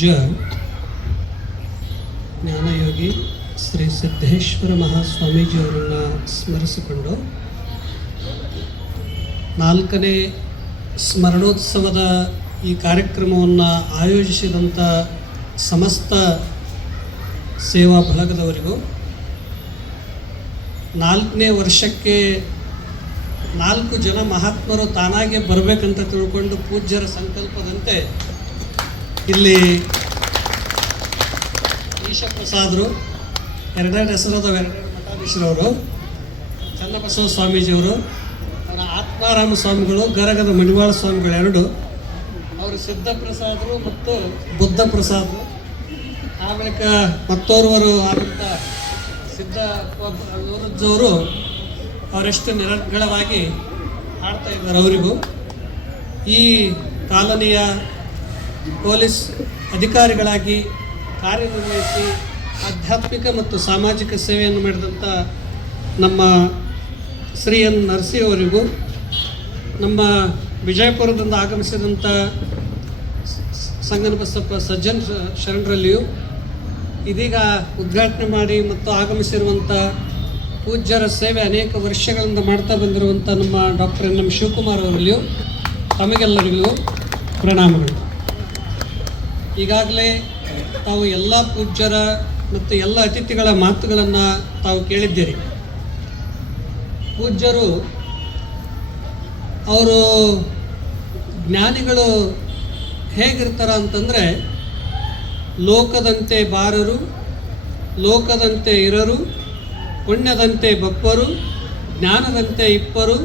ಪೂಜ್ಯ ಜ್ಞಾನಯೋಗಿ ಶ್ರೀ ಸಿದ್ದೇಶ್ವರ ಮಹಾಸ್ವಾಮೀಜಿಯವರನ್ನು ಸ್ಮರಿಸಿಕೊಂಡು 4ನೇ ಸ್ಮರಣೋತ್ಸವದ ಈ ಕಾರ್ಯಕ್ರಮವನ್ನು ಆಯೋಜಿಸಿದಂಥ ಸಮಸ್ತ ಸೇವಾ ಬಳಗದವರಿಗೂ 4ನೇ ವರ್ಷಕ್ಕೆ 4 ಜನ ಮಹಾತ್ಮರು ತಾನಾಗೆ ಬರಬೇಕಂತ ತಿಳ್ಕೊಂಡು ಪೂಜ್ಯರ ಸಂಕಲ್ಪದಂತೆ ಇಲ್ಲಿ ಈಶಪ್ರಸಾದರು, ಎರಡೆರಡು ಹೆಸರಾದವು, ಎರಡೆರಡು ಮಠಾಧೀಶರವರು, ಚನ್ನಬಸವ ಸ್ವಾಮೀಜಿಯವರು, ಅವರ ಆತ್ಮಾರಾಮ ಸ್ವಾಮಿಗಳು, ಗರಗದ ಮಣಿವಾಳ ಸ್ವಾಮಿಗಳು ಎರಡು, ಅವರು ಸಿದ್ಧಪ್ರಸಾದರು ಮತ್ತು ಬುದ್ಧ ಪ್ರಸಾದರು, ಆಮೇಲೆ ಮತ್ತೋರ್ವರು ಆದಂಥ ಸಿದ್ಧ ಅವರಜ್ಜವರು ಅವರೆಷ್ಟು ನಿರರ್ಗಳವಾಗಿ ಆಡ್ತಾ ಇದ್ದಾರೆ. ಅವರಿಗೂ ಈ ಕಾಲನಿಯ ಪೊಲೀಸ್ ಅಧಿಕಾರಿಗಳಾಗಿ ಕಾರ್ಯನಿರ್ವಹಿಸಿ ಆಧ್ಯಾತ್ಮಿಕ ಮತ್ತು ಸಾಮಾಜಿಕ ಸೇವೆಯನ್ನು ಮಾಡಿದಂಥ ನಮ್ಮ ಶ್ರೀ ಎನ್ ನರಸಿ ಅವರಿಗೂ, ನಮ್ಮ ವಿಜಯಪುರದಿಂದ ಆಗಮಿಸಿದಂಥ ಸಂಗನಬಸಪ್ಪ ಸಜ್ಜನ್ ಶರಣರಲ್ಲಿಯೂ, ಇದೀಗ ಉದ್ಘಾಟನೆ ಮಾಡಿ ಮತ್ತು ಆಗಮಿಸಿರುವಂಥ ಪೂಜ್ಯರ ಸೇವೆ ಅನೇಕ ವರ್ಷಗಳಿಂದ ಮಾಡ್ತಾ ಬಂದಿರುವಂಥ ನಮ್ಮ ಡಾಕ್ಟರ್ ಎನ್ ಎಂ ಶಿವಕುಮಾರ್ ಅವರಲ್ಲಿಯೂ ತಮಗೆಲ್ಲರಿಗೂ ಪ್ರಣಾಮಗಳು. ಈಗಾಗಲೇ ತಾವು ಎಲ್ಲ ಪೂಜ್ಯರ ಮತ್ತು ಎಲ್ಲ ಅತಿಥಿಗಳ ಮಾತುಗಳನ್ನು ತಾವು ಕೇಳಿದ್ದೀರಿ. ಪೂಜ್ಯರು ಅವರು ಜ್ಞಾನಿಗಳು ಹೇಗಿರ್ತಾರ ಅಂತಂದರೆ, ಲೋಕದಂತೆ ಬಾರರು, ಲೋಕದಂತೆ ಇರರು, ಪುಣ್ಯದಂತೆ ಬಪ್ಪರು, ಜ್ಞಾನದಂತೆ ಇಪ್ಪರು,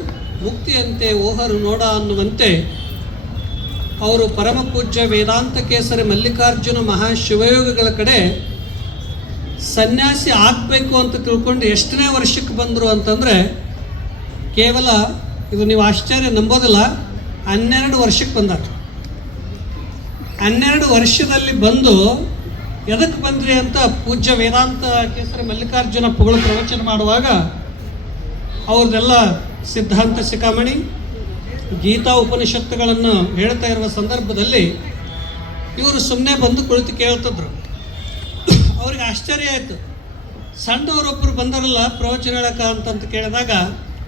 ಮುಕ್ತಿಯಂತೆ ಓಹರು ನೋಡ ಅನ್ನುವಂತೆ ಅವರು ಪರಮ ಪೂಜ್ಯ ವೇದಾಂತ ಕೇಸರಿ ಮಲ್ಲಿಕಾರ್ಜುನ ಮಹಾಶಿವಯೋಗಿಗಳ ಕಡೆ ಸನ್ಯಾಸಿ ಆಗಬೇಕು ಅಂತ ತಿಳ್ಕೊಂಡು ಎಷ್ಟನೇ ವರ್ಷಕ್ಕೆ ಬಂದರು ಅಂತಂದರೆ, ಕೇವಲ ಇದು ನೀವು ಆಶ್ಚರ್ಯ ನಂಬೋದಿಲ್ಲ, 12 ವರ್ಷಕ್ಕೆ ಬಂದಾರ. 12 ವರ್ಷದಲ್ಲಿ ಬಂದು ಎದಕ್ಕೆ ಬಂದ್ರಿ ಅಂತ ಪೂಜ್ಯ ವೇದಾಂತ ಕೇಸರಿ ಮಲ್ಲಿಕಾರ್ಜುನ ಪುಗಳು ಪ್ರವಚನ ಮಾಡುವಾಗ ಅವ್ರದ್ದೆಲ್ಲ ಸಿದ್ಧಾಂತ ಶಿಖಾಮಣಿ, ಗೀತಾ ಉಪನಿಷತ್ತುಗಳನ್ನು ಹೇಳ್ತಾ ಇರುವ ಸಂದರ್ಭದಲ್ಲಿ ಇವರು ಸುಮ್ಮನೆ ಬಂದು ಕುಳಿತು ಕೇಳ್ತಿದ್ರು. ಅವ್ರಿಗೆ ಆಶ್ಚರ್ಯ ಆಯಿತು. ಸಣ್ಣವರೊಬ್ಬರು ಬಂದರಲ್ಲ ಪ್ರವಚನ ಹೇಳಕ ಅಂತಂತ ಕೇಳಿದಾಗ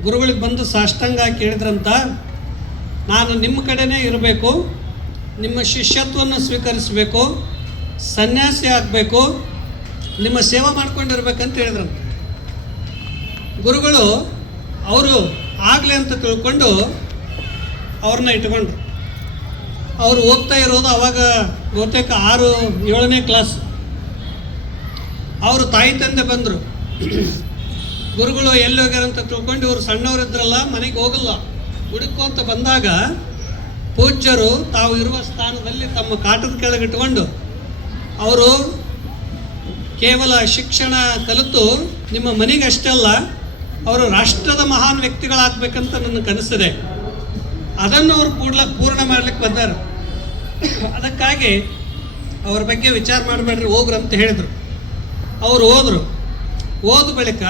ಗುರುಗಳಿಗೆ ಬಂದು ಸಾಷ್ಟಾಂಗ ಕೇಳಿದ್ರಂತ, ನಾನು ನಿಮ್ಮ ಕಡೆನೇ ಇರಬೇಕು, ನಿಮ್ಮ ಶಿಷ್ಯತ್ವವನ್ನು ಸ್ವೀಕರಿಸಬೇಕು, ಸನ್ಯಾಸಿ ಆಗಬೇಕು, ನಿಮ್ಮ ಸೇವೆ ಮಾಡ್ಕೊಂಡಿರ್ಬೇಕಂತ ಹೇಳಿದ್ರಂತ. ಗುರುಗಳು ಅವರು ಆಗಲಿ ಅಂತ ತಿಳ್ಕೊಂಡು ಅವ್ರನ್ನ ಇಟ್ಕೊಂಡ್ರು. ಅವರು ಓದ್ತಾ ಇರೋದು ಅವಾಗ ಬಹುತೇಕ 6-7ನೇ ಕ್ಲಾಸ್. ಅವರು ತಾಯಿ ತಂದೆ ಬಂದರು. ಗುರುಗಳು ಎಲ್ಲಿ ಹೋಗ್ಯಾರಂತ ತಿಳ್ಕೊಂಡು ಇವರು ಸಣ್ಣವರಿದ್ರಲ್ಲ, ಮನೆಗೆ ಹೋಗಲ್ಲ, ಹುಡುಕೊಂತ ಬಂದಾಗ ಪೂಜ್ಯರು ತಾವು ಇರುವ ಸ್ಥಾನದಲ್ಲಿ ತಮ್ಮ ಕಾಟದ ಕೆಳಗಿಟ್ಕೊಂಡು ಅವರು ಕೇವಲ ಶಿಕ್ಷಣ ಕಲಿತು ನಿಮ್ಮ ಮನೆಗೆ ಅಷ್ಟೇ ಅಲ್ಲ, ಅವರು ರಾಷ್ಟ್ರದ ಮಹಾನ್ ವ್ಯಕ್ತಿಗಳಾಗಬೇಕಂತ ನನ್ನ ಕನಸಿದೆ, ಅದನ್ನು ಅವರು ಪೂರ್ಣ ಮಾಡ್ಲಿಕ್ಕೆ ಬಂದಾರ. ಅದಕ್ಕಾಗಿ ಅವ್ರ ಬಗ್ಗೆ ವಿಚಾರ ಮಾಡಬೇಡ್ರಿ, ಹೋಗ್ರು ಅಂತ ಹೇಳಿದರು. ಅವರು ಹೋದರು. ಹೋದ ಬಳಿಕ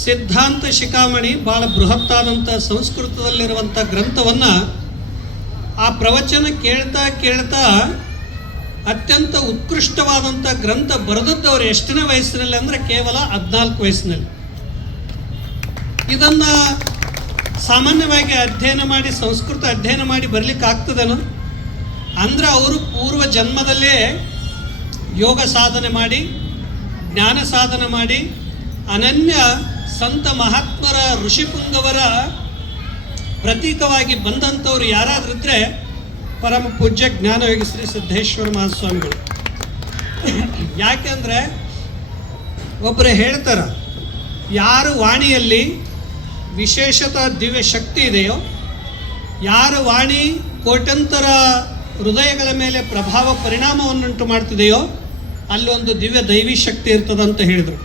ಸಿದ್ಧಾಂತ ಶಿಖಾಮಣಿ ಭಾಳ ಬೃಹತ್ತಾದಂಥ ಸಂಸ್ಕೃತದಲ್ಲಿರುವಂಥ ಗ್ರಂಥವನ್ನು ಆ ಪ್ರವಚನ ಕೇಳ್ತಾ ಕೇಳ್ತಾ ಅತ್ಯಂತ ಉತ್ಕೃಷ್ಟವಾದಂಥ ಗ್ರಂಥ ಬರೆದದ್ದವರು ಎಷ್ಟನೇ ವಯಸ್ಸಿನಲ್ಲಿ ಅಂದರೆ ಕೇವಲ 14 ವಯಸ್ಸಿನಲ್ಲಿ. ಇದನ್ನು ಸಾಮಾನ್ಯವಾಗಿ ಅಧ್ಯಯನ ಮಾಡಿ, ಸಂಸ್ಕೃತ ಅಧ್ಯಯನ ಮಾಡಿ ಬರಲಿಕ್ಕೆ ಆಗ್ತದೇನೋ ಅಂದರೆ ಅವರು ಪೂರ್ವ ಜನ್ಮದಲ್ಲೇ ಯೋಗ ಸಾಧನೆ ಮಾಡಿ, ಜ್ಞಾನ ಸಾಧನೆ ಮಾಡಿ, ಅನನ್ಯ ಸಂತ ಮಹಾತ್ಮರ ಋಷಿಪುಂಗವರ ಪ್ರತೀಕವಾಗಿ ಬಂದಂಥವ್ರು ಯಾರಾದ್ರಿದ್ರೆ ಪರಮ ಪೂಜ್ಯ ಜ್ಞಾನಯೋಗಿ ಶ್ರೀ ಸಿದ್ದೇಶ್ವರ ಮಹಾಸ್ವಾಮಿಗಳು. ಯಾಕೆಂದರೆ ಒಬ್ಬರು ಹೇಳ್ತಾರೆ, ಯಾರು ವಾಣಿಯಲ್ಲಿ ವಿಶೇಷತಾ ದಿವ್ಯ ಶಕ್ತಿ ಇದೆಯೋ, ಯಾರ ವಾಣಿ ಕೋಟ್ಯಂತರ ಹೃದಯಗಳ ಮೇಲೆ ಪ್ರಭಾವ ಪರಿಣಾಮವನ್ನುಂಟು ಮಾಡ್ತಿದೆಯೋ, ಅಲ್ಲೊಂದು ದಿವ್ಯ ದೈವಿ ಶಕ್ತಿ ಇರ್ತದಂತ ಹೇಳಿದರು.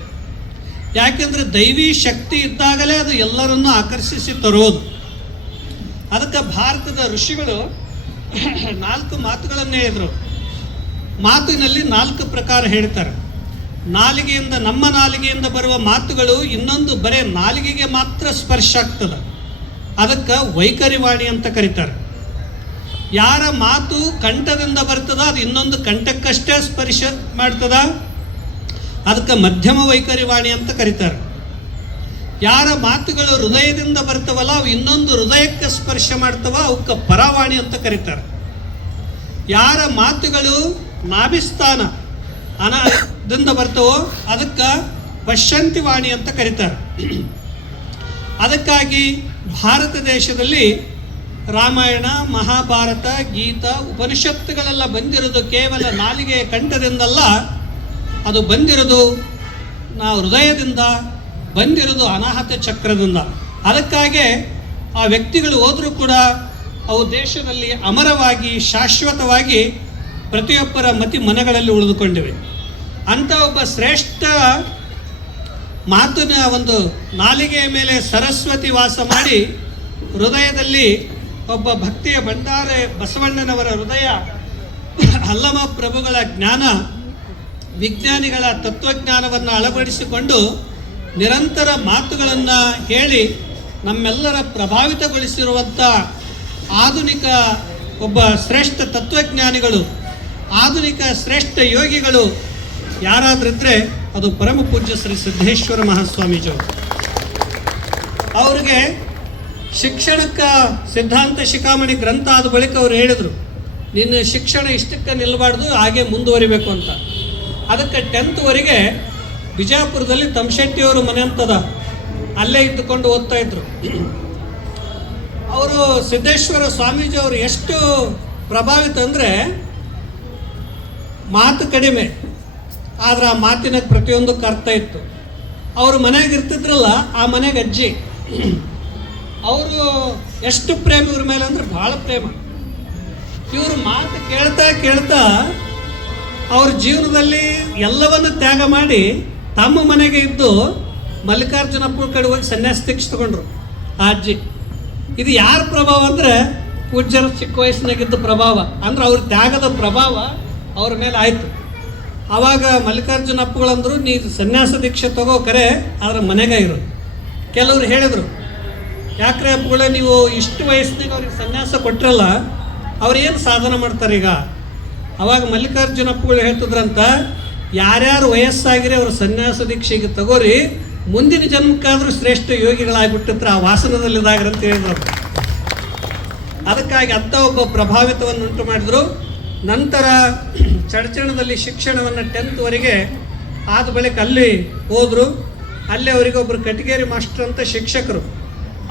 ಯಾಕೆಂದರೆ ದೈವಿ ಶಕ್ತಿ ಇದ್ದಾಗಲೇ ಅದು ಎಲ್ಲರನ್ನೂ ಆಕರ್ಷಿಸಿ ತರೋದು. ಅದಕ್ಕೆ ಭಾರತದ ಋಷಿಗಳು 4 ಮಾತುಗಳನ್ನು ಹೇಳಿದರು. ಮಾತಿನಲ್ಲಿ 4 ಪ್ರಕಾರ ಹೇಳ್ತಾರೆ. ನಾಲಿಗೆಯಿಂದ, ನಮ್ಮ ನಾಲಿಗೆಯಿಂದ ಬರುವ ಮಾತುಗಳು ಇನ್ನೊಂದು ಬರೇ ನಾಲಿಗೆಗೆ ಮಾತ್ರ ಸ್ಪರ್ಶ ಆಗ್ತದೆ, ಅದಕ್ಕೆ ವೈಖರಿವಾಣಿ ಅಂತ ಕರೀತಾರೆ. ಯಾರ ಮಾತು ಕಂಠದಿಂದ ಬರ್ತದ ಅದು ಇನ್ನೊಂದು ಕಂಠಕ್ಕಷ್ಟೇ ಸ್ಪರ್ಶ ಮಾಡ್ತದ, ಅದಕ್ಕೆ ಮಧ್ಯಮ ವೈಖರಿ ವಾಣಿ ಅಂತ ಕರೀತಾರೆ. ಯಾರ ಮಾತುಗಳು ಹೃದಯದಿಂದ ಬರ್ತವಲ್ಲ ಅವು ಇನ್ನೊಂದು ಹೃದಯಕ್ಕೆ ಸ್ಪರ್ಶ ಮಾಡ್ತವ, ಅವಕ್ಕೆ ಪರವಾಣಿ ಅಂತ ಕರೀತಾರೆ. ಯಾರ ಮಾತುಗಳು ನಾಭಿಸ್ಥಾನ ಅನದಿಂದ ಬರ್ತವೋ ಅದಕ್ಕೆ ಪಶ್ಯಂತಿ ವಾಣಿ ಅಂತ ಕರೀತಾರೆ. ಅದಕ್ಕಾಗಿ ಭಾರತ ದೇಶದಲ್ಲಿ ರಾಮಾಯಣ, ಮಹಾಭಾರತ, ಗೀತಾ, ಉಪನಿಷತ್ತುಗಳೆಲ್ಲ ಬಂದಿರೋದು ಕೇವಲ ನಾಲಿಗೆಯ ಕಂಠದಿಂದಲ್ಲ, ಅದು ಬಂದಿರೋದು ನಾವು ಹೃದಯದಿಂದ, ಬಂದಿರೋದು ಅನಾಹತ ಚಕ್ರದಿಂದ. ಅದಕ್ಕಾಗಿ ಆ ವ್ಯಕ್ತಿಗಳು ಹೋದರೂ ಕೂಡ ಅವು ದೇಶದಲ್ಲಿ ಅಮರವಾಗಿ ಶಾಶ್ವತವಾಗಿ ಪ್ರತಿಯೊಬ್ಬರ ಮತಿ ಮನಗಳಲ್ಲಿ ಉಳಿದುಕೊಂಡಿವೆ. ಅಂಥ ಒಬ್ಬ ಶ್ರೇಷ್ಠ ಮಾತಿನ ಒಂದು ನಾಲಿಗೆಯ ಮೇಲೆ ಸರಸ್ವತಿ ವಾಸ ಮಾಡಿ ಹೃದಯದಲ್ಲಿ ಒಬ್ಬ ಭಕ್ತಿಯ ಭಂಡಾರೆ ಬಸವಣ್ಣನವರ ಹೃದಯ, ಅಲ್ಲಮ ಪ್ರಭುಗಳ ಜ್ಞಾನ, ವಿಜ್ಞಾನಿಗಳ ತತ್ವಜ್ಞಾನವನ್ನು ಅಳವಡಿಸಿಕೊಂಡು ನಿರಂತರ ಮಾತುಗಳನ್ನು ಹೇಳಿ ನಮ್ಮೆಲ್ಲರ ಪ್ರಭಾವಿತಗೊಳಿಸಿರುವಂಥ ಆಧುನಿಕ ಒಬ್ಬ ಶ್ರೇಷ್ಠ ತತ್ವಜ್ಞಾನಿಗಳು, ಆಧುನಿಕ ಶ್ರೇಷ್ಠ ಯೋಗಿಗಳು ಯಾರಾದ್ರಿದ್ರೆ ಅದು ಪರಮ ಪೂಜ್ಯ ಶ್ರೀ ಸಿದ್ದೇಶ್ವರ ಮಹಾಸ್ವಾಮೀಜಿಯವರು. ಅವ್ರಿಗೆ ಶಿಕ್ಷಣಕ್ಕೆ ಸಿದ್ಧಾಂತ ಶಿಖಾಮಣಿ ಗ್ರಂಥ ಆದ ಬಳಿಕ ಅವ್ರು ಹೇಳಿದರು, ನಿನ್ನ ಶಿಕ್ಷಣ ಇಷ್ಟಕ್ಕೆ ನಿಲ್ಲಬಾರ್ದು, ಹಾಗೆ ಮುಂದುವರಿಬೇಕು ಅಂತ. ಅದಕ್ಕೆ 10th ಬಿಜಾಪುರದಲ್ಲಿ ತಮ್ಮಶೆಟ್ಟಿಯವರು ಮನೆ ಅಂತದ, ಅಲ್ಲೇ ಇದ್ದುಕೊಂಡು ಓದ್ತಾ ಇದ್ರು. ಅವರು ಸಿದ್ದೇಶ್ವರ ಸ್ವಾಮೀಜಿ ಅವರು ಎಷ್ಟು ಪ್ರಭಾವಿತ ಅಂದರೆ, ಮಾತು ಕಡಿಮೆ ಆದ್ರೆ ಆ ಮಾತಿನ ಪ್ರತಿಯೊಂದಕ್ಕೆ ಅರ್ಥ ಇತ್ತು. ಅವರು ಮನೆಗೆ ಇರ್ತಿದ್ರಲ್ಲ, ಆ ಮನೆಗೆ ಅಜ್ಜಿ, ಅವರು ಎಷ್ಟು ಪ್ರೇಮ ಇವ್ರ ಮೇಲೆ ಅಂದರೆ ಭಾಳ ಪ್ರೇಮ. ಇವರು ಮಾತು ಕೇಳ್ತಾ ಕೇಳ್ತಾ ಅವ್ರ ಜೀವನದಲ್ಲಿ ಎಲ್ಲವನ್ನು ತ್ಯಾಗ ಮಾಡಿ ತಮ್ಮ ಮನೆಗೆ ಇದ್ದು ಮಲ್ಲಿಕಾರ್ಜುನಪ್ಪನ ಕಡೆ ಹೋಗಿ ಸನ್ಯಾಸ ದೀಕ್ಷೆ ತಗೊಂಡ್ರು ಆ ಅಜ್ಜಿ. ಇದು ಯಾರ ಪ್ರಭಾವ ಅಂದರೆ ಪೂಜ್ಯರ ಚಿಕ್ಕ ವಯಸ್ಸಿನಾಗಿದ್ದ ಪ್ರಭಾವ, ಅಂದ್ರೆ ಅವ್ರ ತ್ಯಾಗದ ಪ್ರಭಾವ ಅವ್ರ ಮೇಲೆ ಆಯಿತು. ಆವಾಗ ಮಲ್ಲಿಕಾರ್ಜುನಪ್ಪಗಳಂದ್ರು, ನೀ ಸನ್ಯಾಸ ದೀಕ್ಷೆ ತಗೋ ಕರೆ, ಆದ್ರೆ ಮನೆಗೆ ಇರು. ಕೆಲವರು ಹೇಳಿದರು, ಯಾಕ್ರೆ ಅಪ್ಪಗಳೇ ನೀವು ಇಷ್ಟು ವಯಸ್ಸಿನಾಗ ಅವ್ರಿಗೆ ಸನ್ಯಾಸ ಕೊಟ್ಟರಲ್ಲ, ಅವ್ರು ಏನು ಸಾಧನೆ ಮಾಡ್ತಾರೆ ಈಗ? ಅವಾಗ ಮಲ್ಲಿಕಾರ್ಜುನಪ್ಪಗಳು ಹೇಳ್ತಿದ್ರಂತ, ಯಾರ್ಯಾರು ವಯಸ್ಸಾಗಿರಿ ಅವ್ರ ಸನ್ಯಾಸ ದೀಕ್ಷೆಗೆ ತಗೋರಿ, ಮುಂದಿನ ಜನ್ಮಕ್ಕಾದ್ರೂ ಶ್ರೇಷ್ಠ ಯೋಗಿಗಳಾಗ್ಬಿಟ್ಟಿದ್ರೆ ಆ ವಾಸನದಲ್ಲಿದ್ದಾಗ್ರಿ ಅಂತ ಹೇಳಿದ್ರು. ಅದಕ್ಕಾಗಿ ಅಂಥ ಒಬ್ಬ ಪ್ರಭಾವಿತವನ್ನು ಉಂಟು ಮಾಡಿದ್ರು. ನಂತರ ಚಡಚಣದಲ್ಲಿ ಶಿಕ್ಷಣವನ್ನು 10th ಆದ ಬಳಿಕ ಅಲ್ಲಿ ಹೋದರು. ಅಲ್ಲಿ ಅವರಿಗೆ ಒಬ್ಬರು ಕಟಗೇರಿ ಮಾಸ್ಟರ್ ಅಂತ ಶಿಕ್ಷಕರು,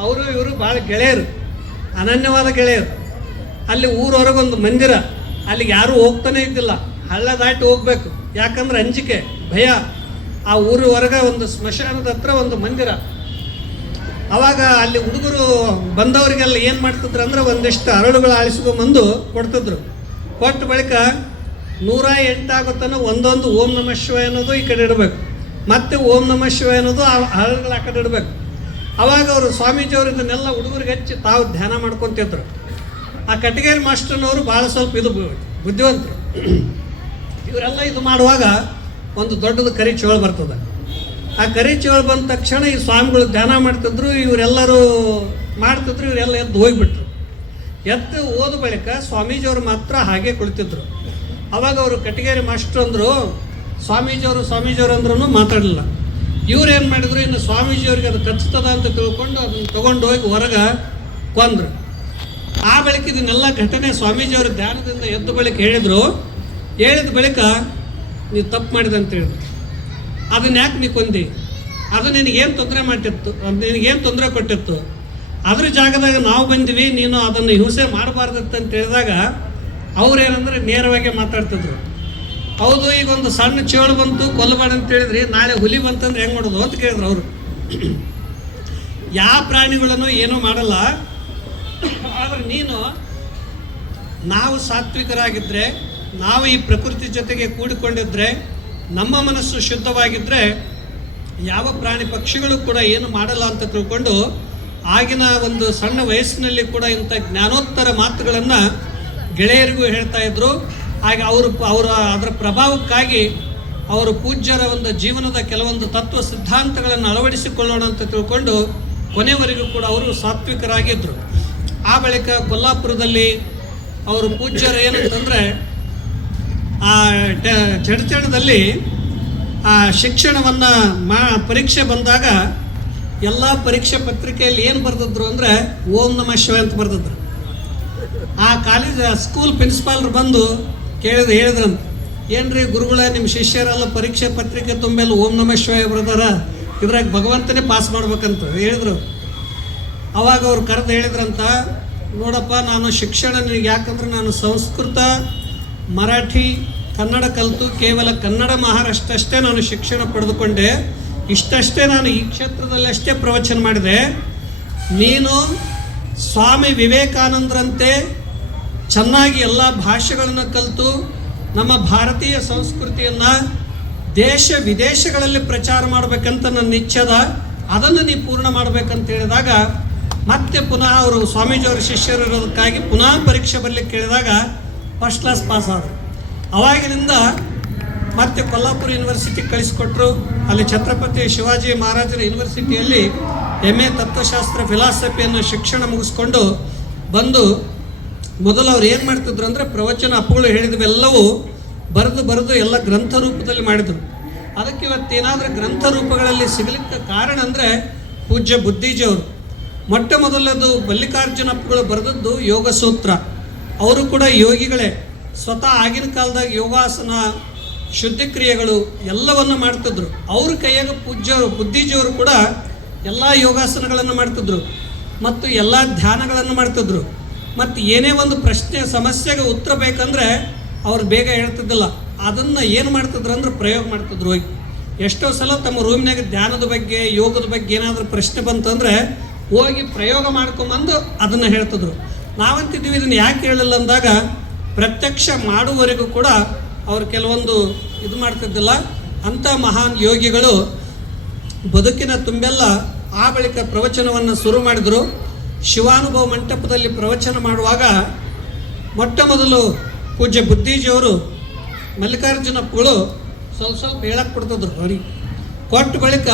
ಅವರು ಇವರು ಭಾಳ ಗೆಳೆಯರು, ಅನನ್ಯವಾದ ಗೆಳೆಯರು. ಅಲ್ಲಿ ಊರವರೆಗೊಂದು ಮಂದಿರ, ಅಲ್ಲಿಗೆ ಯಾರೂ ಹೋಗ್ತಾನೆ ಇದ್ದಿಲ್ಲ, ಹಳ್ಳ ದಾಟಿ ಹೋಗ್ಬೇಕು, ಯಾಕಂದ್ರೆ ಅಂಜಿಕೆ ಭಯ. ಆ ಊರು ಹೊರಗೆ ಒಂದು ಸ್ಮಶಾನದ ಹತ್ರ ಒಂದು ಮಂದಿರ. ಅವಾಗ ಅಲ್ಲಿ ಹುಡುಗರು ಬಂದವರಿಗೆಲ್ಲ ಏನು ಮಾಡ್ತಿದ್ರು ಅಂದರೆ ಒಂದಿಷ್ಟು ಅರಳುಗಳು ಆಳಿಸ್ಕೊಂಬಂದು ಕೊಡ್ತಿದ್ರು. ಕೊಟ್ಟ ಬಳಿಕ 108 ಆಗುತ್ತಾನ ಒಂದೊಂದು ಓಂ ನಮಃ ಶಿವಾಯ ಅನ್ನೋದು ಈ ಕಡೆ ಇಡಬೇಕು, ಮತ್ತೆ ಓಂ ನಮಃ ಶಿವಾಯ ಅನ್ನೋದು ಆ ಅರಳುಗಳು ಆ ಕಡೆ ಇಡಬೇಕು. ಅವಾಗ ಅವರು ಸ್ವಾಮೀಜಿಯವರು ಇದನ್ನೆಲ್ಲ ಹುಡುಗರಿಗೆ ಹಚ್ಚಿ ತಾವು ಧ್ಯಾನ ಮಾಡ್ಕೊತಿದ್ರು. ಆ ಕಟಗೇರಿ ಮಾಸ್ಟರ್ನವರು ಭಾಳ ಸ್ವಲ್ಪ ಇದು ಬುದ್ಧಿವಂತರು. ಇವರೆಲ್ಲ ಇದು ಮಾಡುವಾಗ ಒಂದು ದೊಡ್ಡದು ಕರಿ ಚೋಳು ಬರ್ತದೆ. ಆ ಕರಿ ಚೋಳು ಬಂದ ತಕ್ಷಣ ಈ ಸ್ವಾಮಿಗಳು ಧ್ಯಾನ ಮಾಡ್ತಿದ್ರು, ಇವರೆಲ್ಲರೂ ಮಾಡ್ತಿದ್ರು. ಇವರೆಲ್ಲ ಎದ್ದು ಹೋಗಿಬಿಟ್ರು. ಎದ್ದು ಹೋದ ಬಳಿಕ ಸ್ವಾಮೀಜಿಯವರು ಮಾತ್ರ ಹಾಗೆ ಕುಳಿತಿದ್ರು. ಅವಾಗ ಅವರು ಕಟಗೇರಿ ಮಾಸ್ಟರ್ ಅಂದರು, ಸ್ವಾಮೀಜಿಯವರು ಅಂದ್ರೂ ಮಾತಾಡಲಿಲ್ಲ. ಇವ್ರು ಏನು ಮಾಡಿದ್ರು, ಇನ್ನು ಸ್ವಾಮೀಜಿಯವ್ರಿಗೆ ಅದು ಕಚ್ತದ ಅಂತ ತಿಳ್ಕೊಂಡು ಅದನ್ನು ತೊಗೊಂಡು ಹೋಗಿ ಹೊರಗೆ ಕೊಂದ್ರು. ಆ ಬಳಿಕ ಇದನ್ನೆಲ್ಲ ಘಟನೆ ಸ್ವಾಮೀಜಿಯವರು ಧ್ಯಾನದಿಂದ ಎದ್ದ ಬಳಿಕ ಹೇಳಿದ ಬಳಿಕ ನೀವು ತಪ್ಪು ಮಾಡಿದೆ ಅಂತ ಹೇಳಿದ್ರು. ಅದನ್ನ ಯಾಕೆ ನೀ ಕೊಂದಿ? ಅದು ನಿನಗೇನು ತೊಂದರೆ ಮಾಡಿತ್ತು, ನಿನಗೇನು ತೊಂದರೆ ಕೊಟ್ಟಿತ್ತು? ಅದ್ರ ಜಾಗದಾಗ ನಾವು ಬಂದ್ವಿ, ನೀನು ಅದನ್ನು ಹಿಂಸೆ ಮಾಡಬಾರ್ದತ್ತ ಅಂತ ಹೇಳಿದಾಗ ಅವ್ರೇನಂದ್ರೆ ನೇರವಾಗಿ ಮಾತಾಡ್ತಿದ್ರು. ಹೌದು, ಈಗ ಒಂದು ಸಣ್ಣ ಚೇಳು ಬಂತು ಕೊಲ್ಲಬೇಡ ಅಂತ ಹೇಳಿದ್ರಿ, ನಾಳೆ ಹುಲಿ ಬಂತಂದ್ರೆ ಹೆಂಗೆ ಮಾಡೋದು ಅಂತ ಕೇಳಿದ್ರು ಅವರು. ಯಾವ ಪ್ರಾಣಿಗಳನ್ನು ಏನೂ ಮಾಡಲ್ಲ, ಆದರೆ ನಾವು ಸಾತ್ವಿಕರಾಗಿದ್ದರೆ, ನಾವು ಈ ಪ್ರಕೃತಿ ಜೊತೆಗೆ ಕೂಡಿಕೊಂಡಿದ್ರೆ, ನಮ್ಮ ಮನಸ್ಸು ಶುದ್ಧವಾಗಿದ್ದರೆ ಯಾವ ಪ್ರಾಣಿ ಪಕ್ಷಿಗಳು ಕೂಡ ಏನು ಮಾಡಲ್ಲ ಅಂತ ತಿಳ್ಕೊಂಡು ಆಗಿನ ಒಂದು ಸಣ್ಣ ವಯಸ್ಸಿನಲ್ಲಿ ಕೂಡ ಇಂಥ ಜ್ಞಾನೋತ್ತರ ಮಾತುಗಳನ್ನು ಗೆಳೆಯರಿಗೂ ಹೇಳ್ತಾ ಇದ್ರು. ಹಾಗೆ ಅದರ ಪ್ರಭಾವಕ್ಕಾಗಿ ಅವರು ಪೂಜ್ಯರ ಒಂದು ಜೀವನದ ಕೆಲವೊಂದು ತತ್ವ ಸಿದ್ಧಾಂತಗಳನ್ನು ಅಳವಡಿಸಿಕೊಳ್ಳೋಣ ಅಂತ ತಿಳ್ಕೊಂಡು ಕೊನೆವರೆಗೂ ಕೂಡ ಅವರು ಸಾತ್ವಿಕರಾಗಿದ್ದರು. ಆ ಬಳಿಕ ಕೊಲ್ಲಾಪುರದಲ್ಲಿ ಅವರು ಪೂಜ್ಯರು ಏನಂತಂದರೆ ಆ ಚಡಚಣದಲ್ಲಿ ಆ ಶಿಕ್ಷಣವನ್ನು ಪರೀಕ್ಷೆ ಬಂದಾಗ ಎಲ್ಲ ಪರೀಕ್ಷೆ ಪತ್ರಿಕೆಯಲ್ಲಿ ಏನು ಬರೆದಿದ್ರು ಅಂದರೆ ಓಂ ನಮಃ ಶಿವಾಯ ಅಂತ ಬರೆದಿದ್ರು. ಆ ಸ್ಕೂಲ್ ಪ್ರಿನ್ಸಿಪಾಲ್ರು ಬಂದು ಹೇಳಿದ್ರಂತ, ಏನ್ರಿ ಗುರುಗಳ ನಿಮ್ಮ ಶಿಷ್ಯರೆಲ್ಲ ಪರೀಕ್ಷೆ ಪತ್ರಿಕೆ ತುಂಬೆಲ್ಲ ಓಂ ನಮಃ ಶಿವಾಯ ಬರೆದಾರ, ಇದ್ರಾಗ ಭಗವಂತನೇ ಪಾಸ್ ಮಾಡ್ಬೇಕಂತ ಹೇಳಿದ್ರು. ಅವಾಗ ಅವ್ರು ಕರೆದು ಹೇಳಿದ್ರಂತ, ನೋಡಪ್ಪ ನಾನು ಶಿಕ್ಷಣ ನಿನಗೆ ಯಾಕಂದ್ರೆ ನಾನು ಸಂಸ್ಕೃತ ಮರಾಠಿ ಕನ್ನಡ ಕಲಿತು ಕೇವಲ ಕನ್ನಡ ಮಹಾರಾಷ್ಟ್ರಷ್ಟೇ ನಾನು ಶಿಕ್ಷಣ ಪಡೆದುಕೊಂಡೆ, ಇಷ್ಟಷ್ಟೇ ನಾನು ಈ ಕ್ಷೇತ್ರದಲ್ಲಷ್ಟೇ ಪ್ರವಚನ ಮಾಡಿದೆ. ನೀನು ಸ್ವಾಮಿ ವಿವೇಕಾನಂದರಂತೆ ಚೆನ್ನಾಗಿ ಎಲ್ಲ ಭಾಷೆಗಳನ್ನು ಕಲಿತು ನಮ್ಮ ಭಾರತೀಯ ಸಂಸ್ಕೃತಿಯನ್ನು ದೇಶ ವಿದೇಶಗಳಲ್ಲಿ ಪ್ರಚಾರ ಮಾಡಬೇಕಂತ ನನ್ನ ಇಚ್ಛೆದ, ಅದನ್ನು ನೀ ಪೂರ್ಣ ಮಾಡಬೇಕಂತ ಹೇಳಿದಾಗ ಮತ್ತೆ ಪುನಃ ಅವರು ಸ್ವಾಮೀಜಿಯವರ ಶಿಷ್ಯರು ಇರೋದಕ್ಕಾಗಿ ಪುನಃ ಪರೀಕ್ಷೆ ಬರಲಿಕ್ಕೆ ಕೇಳಿದಾಗ ಫಸ್ಟ್ ಕ್ಲಾಸ್ ಪಾಸ್ ಆದರು. ಅವಾಗಿನಿಂದ ಮತ್ತೆ ಕೊಲ್ಲಾಪುರ ಯೂನಿವರ್ಸಿಟಿ ಕಳಿಸ್ಕೊಟ್ರು. ಅಲ್ಲಿ ಛತ್ರಪತಿ ಶಿವಾಜಿ ಮಹಾರಾಜರ ಯೂನಿವರ್ಸಿಟಿಯಲ್ಲಿ MA ತತ್ವಶಾಸ್ತ್ರ ಫಿಲಾಸಫಿಯನ್ನು ಶಿಕ್ಷಣ ಮುಗಿಸ್ಕೊಂಡು ಬಂದು ಮೊದಲು ಅವ್ರು ಏನು ಮಾಡ್ತಿದ್ರು ಅಂದರೆ ಪ್ರವಚನ ಅಪ್ಪುಗಳು ಹೇಳಿದವೆಲ್ಲವೂ ಬರೆದು ಎಲ್ಲ ಗ್ರಂಥ ರೂಪದಲ್ಲಿ ಮಾಡಿದರು. ಅದಕ್ಕೆ ಇವತ್ತೇನಾದರೂ ಗ್ರಂಥ ರೂಪಗಳಲ್ಲಿ ಸಿಗಲಿಕ್ಕೆ ಕಾರಣ ಅಂದರೆ ಪೂಜ್ಯ ಬುದ್ಧೀಜಿಯವರು. ಮೊಟ್ಟ ಮೊದಲದು ಮಲ್ಲಿಕಾರ್ಜುನ ಅಪ್ಪುಗಳು ಬರೆದದ್ದು ಯೋಗ ಸೂತ್ರ. ಅವರು ಕೂಡ ಯೋಗಿಗಳೇ, ಸ್ವತಃ ಆಗಿನ ಕಾಲದಾಗ ಯೋಗಾಸನ ಶುದ್ಧಿ ಕ್ರಿಯೆಗಳು ಎಲ್ಲವನ್ನು ಮಾಡ್ತಿದ್ರು. ಅವ್ರ ಕೈಯಾಗ ಬುದ್ಧೀಜಿಯವರು ಕೂಡ ಎಲ್ಲ ಯೋಗಾಸನಗಳನ್ನು ಮಾಡ್ತಿದ್ರು ಮತ್ತು ಎಲ್ಲ ಧ್ಯಾನಗಳನ್ನು ಮಾಡ್ತಿದ್ರು. ಮತ್ತು ಏನೇ ಒಂದು ಪ್ರಶ್ನೆ ಸಮಸ್ಯೆಗೆ ಉತ್ತರ ಬೇಕಂದ್ರೆ ಅವ್ರು ಬೇಗ ಹೇಳ್ತಿದ್ದಿಲ್ಲ, ಅದನ್ನು ಏನು ಮಾಡ್ತಿದ್ರು ಅಂದ್ರೆ ಪ್ರಯೋಗ ಮಾಡ್ತಿದ್ರು. ಹೋಗಿ ಎಷ್ಟೋ ಸಲ ತಮ್ಮ ರೂಮ್ನಾಗ ಧ್ಯಾನದ ಬಗ್ಗೆ ಯೋಗದ ಬಗ್ಗೆ ಏನಾದರೂ ಪ್ರಶ್ನೆ ಬಂತಂದರೆ ಹೋಗಿ ಪ್ರಯೋಗ ಮಾಡ್ಕೊಂಬಂದು ಅದನ್ನು ಹೇಳ್ತಿದ್ರು. ನಾವಂತಿದ್ದೀವಿ ಇದನ್ನು ಯಾಕೆ ಹೇಳಿಲ್ಲ ಅಂದಾಗ ಪ್ರತ್ಯಕ್ಷ ಮಾಡುವವರೆಗೂ ಕೂಡ ಅವರು ಕೆಲವೊಂದು ಇದು ಮಾಡ್ತಿದ್ದಿಲ್ಲ. ಅಂಥ ಮಹಾನ್ ಯೋಗಿಗಳು ಬದುಕಿನ ತುಂಬೆಲ್ಲ ಆ ಬಳಿಕ ಪ್ರವಚನವನ್ನು ಶುರು ಮಾಡಿದರು. ಶಿವಾನುಭವ ಮಂಟಪದಲ್ಲಿ ಪ್ರವಚನ ಮಾಡುವಾಗ ಮೊಟ್ಟ ಮೊದಲು ಪೂಜ್ಯ ಬುದ್ಧೀಜಿಯವರು ಮಲ್ಲಿಕಾರ್ಜುನಪ್ಪಗಳು ಸ್ವಲ್ಪ ಹೇಳಕ್ಕೆ ಕೊಡ್ತಿದ್ರು ಅವ್ರಿಗೆ. ಕೊಟ್ಟ ಬಳಿಕ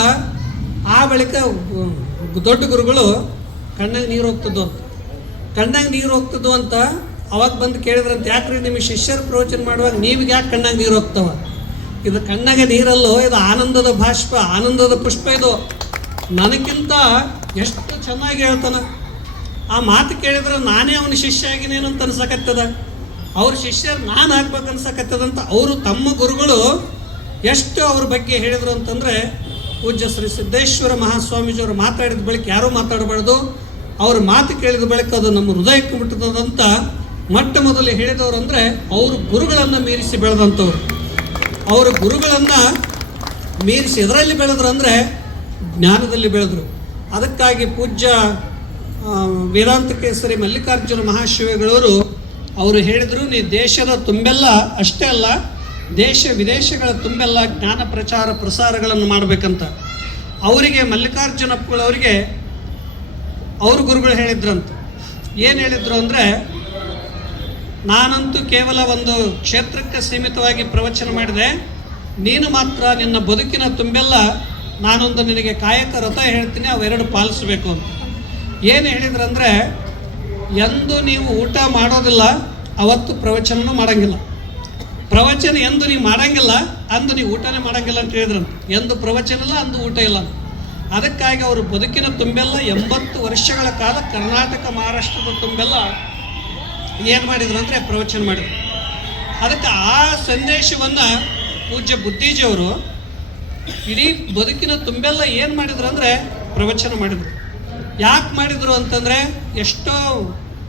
ದೊಡ್ಡ ಗುರುಗಳು ಕಣ್ಣಾಗ ನೀರು ಹೋಗ್ತಿದ್ವು ಅಂತ ಅವಾಗ ಬಂದು ಕೇಳಿದ್ರಂತ, ಯಾಕ್ರಿ ನಿಮಗೆ ಶಿಷ್ಯರ ಪ್ರವಚನ ಮಾಡುವಾಗ ನೀವು ಯಾಕೆ ಕಣ್ಣಾಗ ನೀರು ಹೋಗ್ತಾವ? ಇದು ಕಣ್ಣಾಗ ನೀರಲ್ಲೋ, ಇದು ಆನಂದದ ಬಾಷ್ಪ, ಆನಂದದ ಪುಷ್ಪ. ಇದು ನನಗಿಂತ ಎಷ್ಟು ಚೆನ್ನಾಗಿ ಹೇಳ್ತಾನ. ಆ ಮಾತು ಕೇಳಿದ್ರೆ ನಾನೇ ಅವನ ಶಿಷ್ಯ ಆಗಿನೇನು ಅಂತ ಅನ್ಸಕತ್ತದ, ಅವ್ರ ಶಿಷ್ಯರು ನಾನು ಆಗ್ಬೇಕು ಅನ್ಸಕತ್ತದಂತ ಅವರು ತಮ್ಮ ಗುರುಗಳು ಎಷ್ಟು ಅವ್ರ ಬಗ್ಗೆ ಹೇಳಿದರು ಅಂತಂದರೆ, ಪೂಜ್ಯ ಶ್ರೀ ಸಿದ್ದೇಶ್ವರ ಮಹಾಸ್ವಾಮೀಜಿಯವರು ಮಾತಾಡಿದ ಬಳಿಕ ಯಾರೂ ಮಾತಾಡಬಾರ್ದು, ಅವ್ರ ಮಾತು ಕೇಳಿದ ಬಳಿಕ ಅದು ನಮ್ಮ ಹೃದಯಕ್ಕೆ ಬಿಟ್ಟದಂತ ಮೊಟ್ಟ ಮೊದಲು ಹೇಳಿದವರು ಅಂದರೆ ಅವರು ಗುರುಗಳನ್ನು ಮೀರಿಸಿ ಬೆಳೆದಂಥವ್ರು. ಅವರು ಗುರುಗಳನ್ನು ಮೀರಿಸಿ ಎದರಲ್ಲಿ ಬೆಳೆದ್ರು ಅಂದರೆ ಜ್ಞಾನದಲ್ಲಿ ಬೆಳೆದರು. ಅದಕ್ಕಾಗಿ ಪೂಜ್ಯ ವೇದಾಂತ ಕೇಸರಿ ಮಲ್ಲಿಕಾರ್ಜುನ ಮಹಾಶಿವಗಳವರು ಅವರು ಹೇಳಿದರು, ನೀ ದೇಶದ ತುಂಬೆಲ್ಲ ಅಷ್ಟೇ ಅಲ್ಲ, ದೇಶ ವಿದೇಶಗಳ ತುಂಬೆಲ್ಲ ಜ್ಞಾನ ಪ್ರಚಾರ ಪ್ರಸಾರಗಳನ್ನು ಮಾಡಬೇಕಂತ. ಅವರಿಗೆ ಮಲ್ಲಿಕಾರ್ಜುನಪ್ಪಗಳವರಿಗೆ ಅವ್ರ ಗುರುಗಳು ಹೇಳಿದ್ರಂತ. ಏನು ಹೇಳಿದ್ರು ಅಂದರೆ, ನಾನಂತೂ ಕೇವಲ ಒಂದು ಕ್ಷೇತ್ರಕ್ಕೆ ಸೀಮಿತವಾಗಿ ಪ್ರವಚನ ಮಾಡಿದೆ, ನೀನು ಮಾತ್ರ ನಿನ್ನ ಬದುಕಿನ ತುಂಬೆಲ್ಲ ನಾನೊಂದು ನಿನಗೆ ಕಾಯಕ ರಥ ಹೇಳ್ತೀನಿ, ಅವೆರಡು ಪಾಲಿಸಬೇಕು ಅಂತ. ಏನು ಹೇಳಿದ್ರಂದರೆ, ಎಂದು ನೀವು ಊಟ ಮಾಡೋದಿಲ್ಲ ಅವತ್ತು ಪ್ರವಚನನೂ ಮಾಡೋಂಗಿಲ್ಲ, ಪ್ರವಚನ ಎಂದು ನೀವು ಮಾಡೋಂಗಿಲ್ಲ ಅಂದು ನೀವು ಊಟನೇ ಮಾಡೋಂಗಿಲ್ಲ ಅಂತ ಹೇಳಿದ್ರಂತ. ಎಂದು ಪ್ರವಚನ ಇಲ್ಲ ಅಂದು ಊಟ ಇಲ್ಲ. ಅದಕ್ಕಾಗಿ ಅವರು ಬದುಕಿನ ತುಂಬೆಲ್ಲ 80 ವರ್ಷಗಳ ಕಾಲ ಕರ್ನಾಟಕ ಮಹಾರಾಷ್ಟ್ರದ ತುಂಬೆಲ್ಲ ಏನು ಮಾಡಿದ್ರು ಅಂದರೆ ಪ್ರವಚನ ಮಾಡಿದರು. ಅದಕ್ಕೆ ಆ ಸಂದೇಶವನ್ನು ಪೂಜ್ಯ ಬುದ್ಧೀಜಿಯವರು ಇಡೀ ಬದುಕಿನ ತುಂಬೆಲ್ಲ ಏನು ಮಾಡಿದ್ರು ಅಂದರೆ ಪ್ರವಚನ ಮಾಡಿದರು. ಯಾಕೆ ಮಾಡಿದರು ಅಂತಂದರೆ, ಎಷ್ಟೋ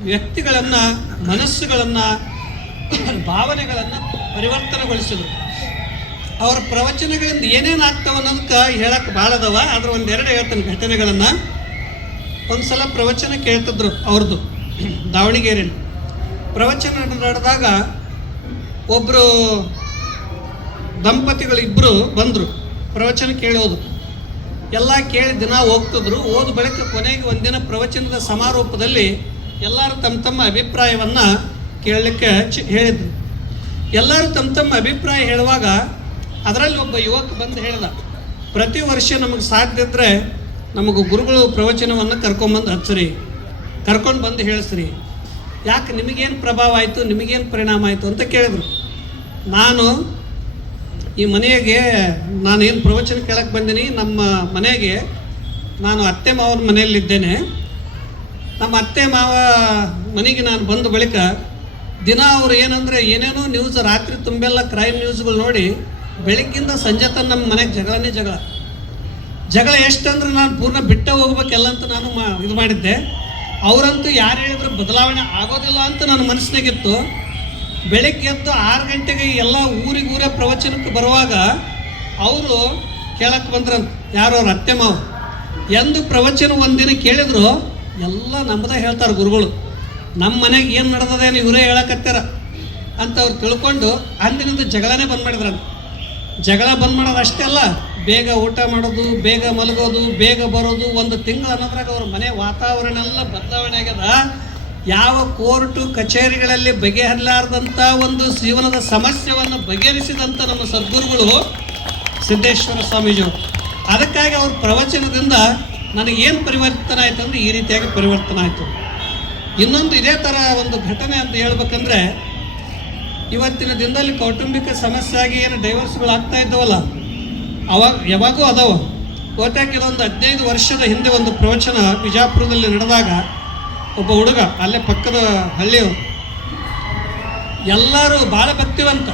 ವ್ಯಕ್ತಿಗಳನ್ನು, ಮನಸ್ಸುಗಳನ್ನು, ಭಾವನೆಗಳನ್ನು ಪರಿವರ್ತನೆಗೊಳಿಸಿದರು. ಅವರ ಪ್ರವಚನಗಳಿಂದ ಏನೇನು ಆಗ್ತಾವ ಅನ್ನೋದಕ್ಕೆ ಹೇಳಕ್ಕೆ ಭಾಳ ಅದಾವ. ಆದ್ರೆ ಒಂದೆರಡು ಹೇಳ್ತಾನೆ ಘಟನೆಗಳನ್ನು. ಒಂದು ಸಲ ಪ್ರವಚನ ಕೇಳ್ತಿದ್ರು ಅವ್ರದ್ದು ದಾವಣಗೆರೆಯಲ್ಲಿ. ಪ್ರವಚನ ನಡೆದಾಗ ಒಬ್ಬರು ದಂಪತಿಗಳಿಬ್ಬರು ಬಂದರು ಪ್ರವಚನ ಕೇಳೋದು. ಎಲ್ಲ ಕೇಳಿ ದಿನ ಹೋಗ್ತಿದ್ರು. ಹೋದ ಬಳಿಕ ಕೊನೆಗೆ ಒಂದಿನ ಪ್ರವಚನದ ಸಮಾರೋಪದಲ್ಲಿ ಎಲ್ಲರೂ ತಮ್ಮ ಅಭಿಪ್ರಾಯವನ್ನು ಕೇಳಲಿಕ್ಕೆ ಹೇಳಿದರು. ಎಲ್ಲರೂ ತಮ್ಮ ಅಭಿಪ್ರಾಯ ಹೇಳುವಾಗ ಅದರಲ್ಲಿ ಒಬ್ಬ ಯುವಕ ಬಂದು ಹೇಳ್ದ, ಪ್ರತಿ ವರ್ಷ ನಮಗೆ ಸಾಧ್ಯ ಇದ್ದರೆ ನಮಗೆ ಗುರುಗಳು ಪ್ರವಚನವನ್ನು ಕರ್ಕೊಂಡು ಬಂದು ಹೇಳಿಸ್ರಿ. ಯಾಕೆ ನಿಮಗೇನು ಪ್ರಭಾವ ಆಯಿತು, ನಿಮಗೇನು ಪರಿಣಾಮ ಆಯಿತು ಅಂತ ಕೇಳಿದ್ರು. ನಾನು ಈ ಮನೆಗೆ ನಾನೇನು ಪ್ರವಚನ ಕೇಳಕ್ಕೆ ಬಂದೀನಿ, ನಮ್ಮ ಮನೆಗೆ ನಾನು ಅತ್ತೆ ಮಾವನ ಮನೆಯಲ್ಲಿದ್ದೇನೆ. ನಮ್ಮ ಅತ್ತೆ ಮಾವ ಮನೆಗೆ ನಾನು ಬಂದ ಬಳಿಕ ದಿನ ಅವರು ಏನಂದರೆ ಏನೇನೋ ನ್ಯೂಸ್ ರಾತ್ರಿ ತುಂಬೆಲ್ಲ ಕ್ರೈಮ್ ನ್ಯೂಸ್ಗಳು ನೋಡಿ ಬೆಳಗ್ಗಿಂದ ಸಂಜೆ ತನಕ ನಮ್ಮ ಮನೆಗೆ ಜಗಳನೇ ಜಗಳ ಎಷ್ಟಂದ್ರೆ ನಾನು ಪೂರ್ಣ ಬಿಟ್ಟ ಹೋಗ್ಬೇಕೆಲ್ಲ ಅಂತ ನಾನು ಇದು ಮಾಡಿದ್ದೆ. ಅವರಂತೂ ಯಾರು ಹೇಳಿದ್ರು ಬದಲಾವಣೆ ಆಗೋದಿಲ್ಲ ಅಂತ ನನ್ನ ಮನಸ್ಸಿನಾಗಿತ್ತು. ಬೆಳಗ್ಗೆ ಎದ್ದು 6 ಗಂಟೆಗೆ ಎಲ್ಲ ಊರಿಗೂರೇ ಪ್ರವಚನಕ್ಕೆ ಬರುವಾಗ ಅವರು ಕೇಳಕ್ಕೆ ಬಂದ್ರಂತ, ಯಾರು ಅವ್ರ ಅತ್ತೆ ಮಾವು. ಎಂದು ಪ್ರವಚನ ಒಂದಿನ ಕೇಳಿದ್ರು ಎಲ್ಲ ನಮ್ಮದೇ ಹೇಳ್ತಾರೆ ಗುರುಗಳು, ನಮ್ಮ ಮನೆಗೆ ಏನು ನಡೆದದೇನು ಇವರೇ ಹೇಳಕತ್ತಾರ ಅಂತ ಅವ್ರು ತಿಳ್ಕೊಂಡು ಅಂದಿನಿಂದ ಜಗಳನೇ ಬಂದ್ ಮಾಡಿದ್ರಂತ. ಜಗಳ ಬಂದ್ ಮಾಡೋದು ಅಷ್ಟೇ ಅಲ್ಲ, ಬೇಗ ಊಟ ಮಾಡೋದು, ಬೇಗ ಮಲಗೋದು, ಬೇಗ ಬರೋದು. 1 ತಿಂಗಳು ಅನ್ನೋದ್ರಾಗ ಅವ್ರ ಮನೆ ವಾತಾವರಣ ಎಲ್ಲ ಬದಲಾವಣೆ ಆಗ್ಯದ. ಯಾವ ಕೋರ್ಟು ಕಚೇರಿಗಳಲ್ಲಿ ಬಗೆಹರಲಾರ್ದಂಥ ಒಂದು ಜೀವನದ ಸಮಸ್ಯೆಯನ್ನು ಬಗೆಹರಿಸಿದಂಥ ನಮ್ಮ ಸದ್ಗುರುಗಳು ಸಿದ್ದೇಶ್ವರ ಸ್ವಾಮೀಜಿಯವರು. ಅದಕ್ಕಾಗಿ ಅವ್ರ ಪ್ರವಚನದಿಂದ ನನಗೇನು ಪರಿವರ್ತನೆ ಆಯಿತು ಅಂದರೆ ಈ ರೀತಿಯಾಗಿ ಪರಿವರ್ತನೆ ಆಯಿತು. ಇನ್ನೊಂದು ಇದೇ ಥರ ಒಂದು ಘಟನೆ ಅಂತ ಹೇಳ್ಬೇಕಂದ್ರೆ, ಇವತ್ತಿನ ದಿನದಲ್ಲಿ ಕೌಟುಂಬಿಕ ಸಮಸ್ಯೆ ಆಗಿ ಏನು ಡೈವರ್ಸ್ಗಳು ಆಗ್ತಾ ಇದ್ದವಲ್ಲ, ಯಾವಾಗೂ ಅದಾವ. ಬಹುತೇಕ ಇದೊಂದು 15 ವರ್ಷದ ಹಿಂದೆ ಒಂದು ಪ್ರವಚನ ಬಿಜಾಪುರದಲ್ಲಿ ನಡೆದಾಗ ಒಬ್ಬ ಹುಡುಗ, ಅಲ್ಲೇ ಪಕ್ಕದ ಹಳ್ಳಿಯವರು, ಎಲ್ಲರೂ ಭಾಳ ಭಕ್ತಿವಂತ.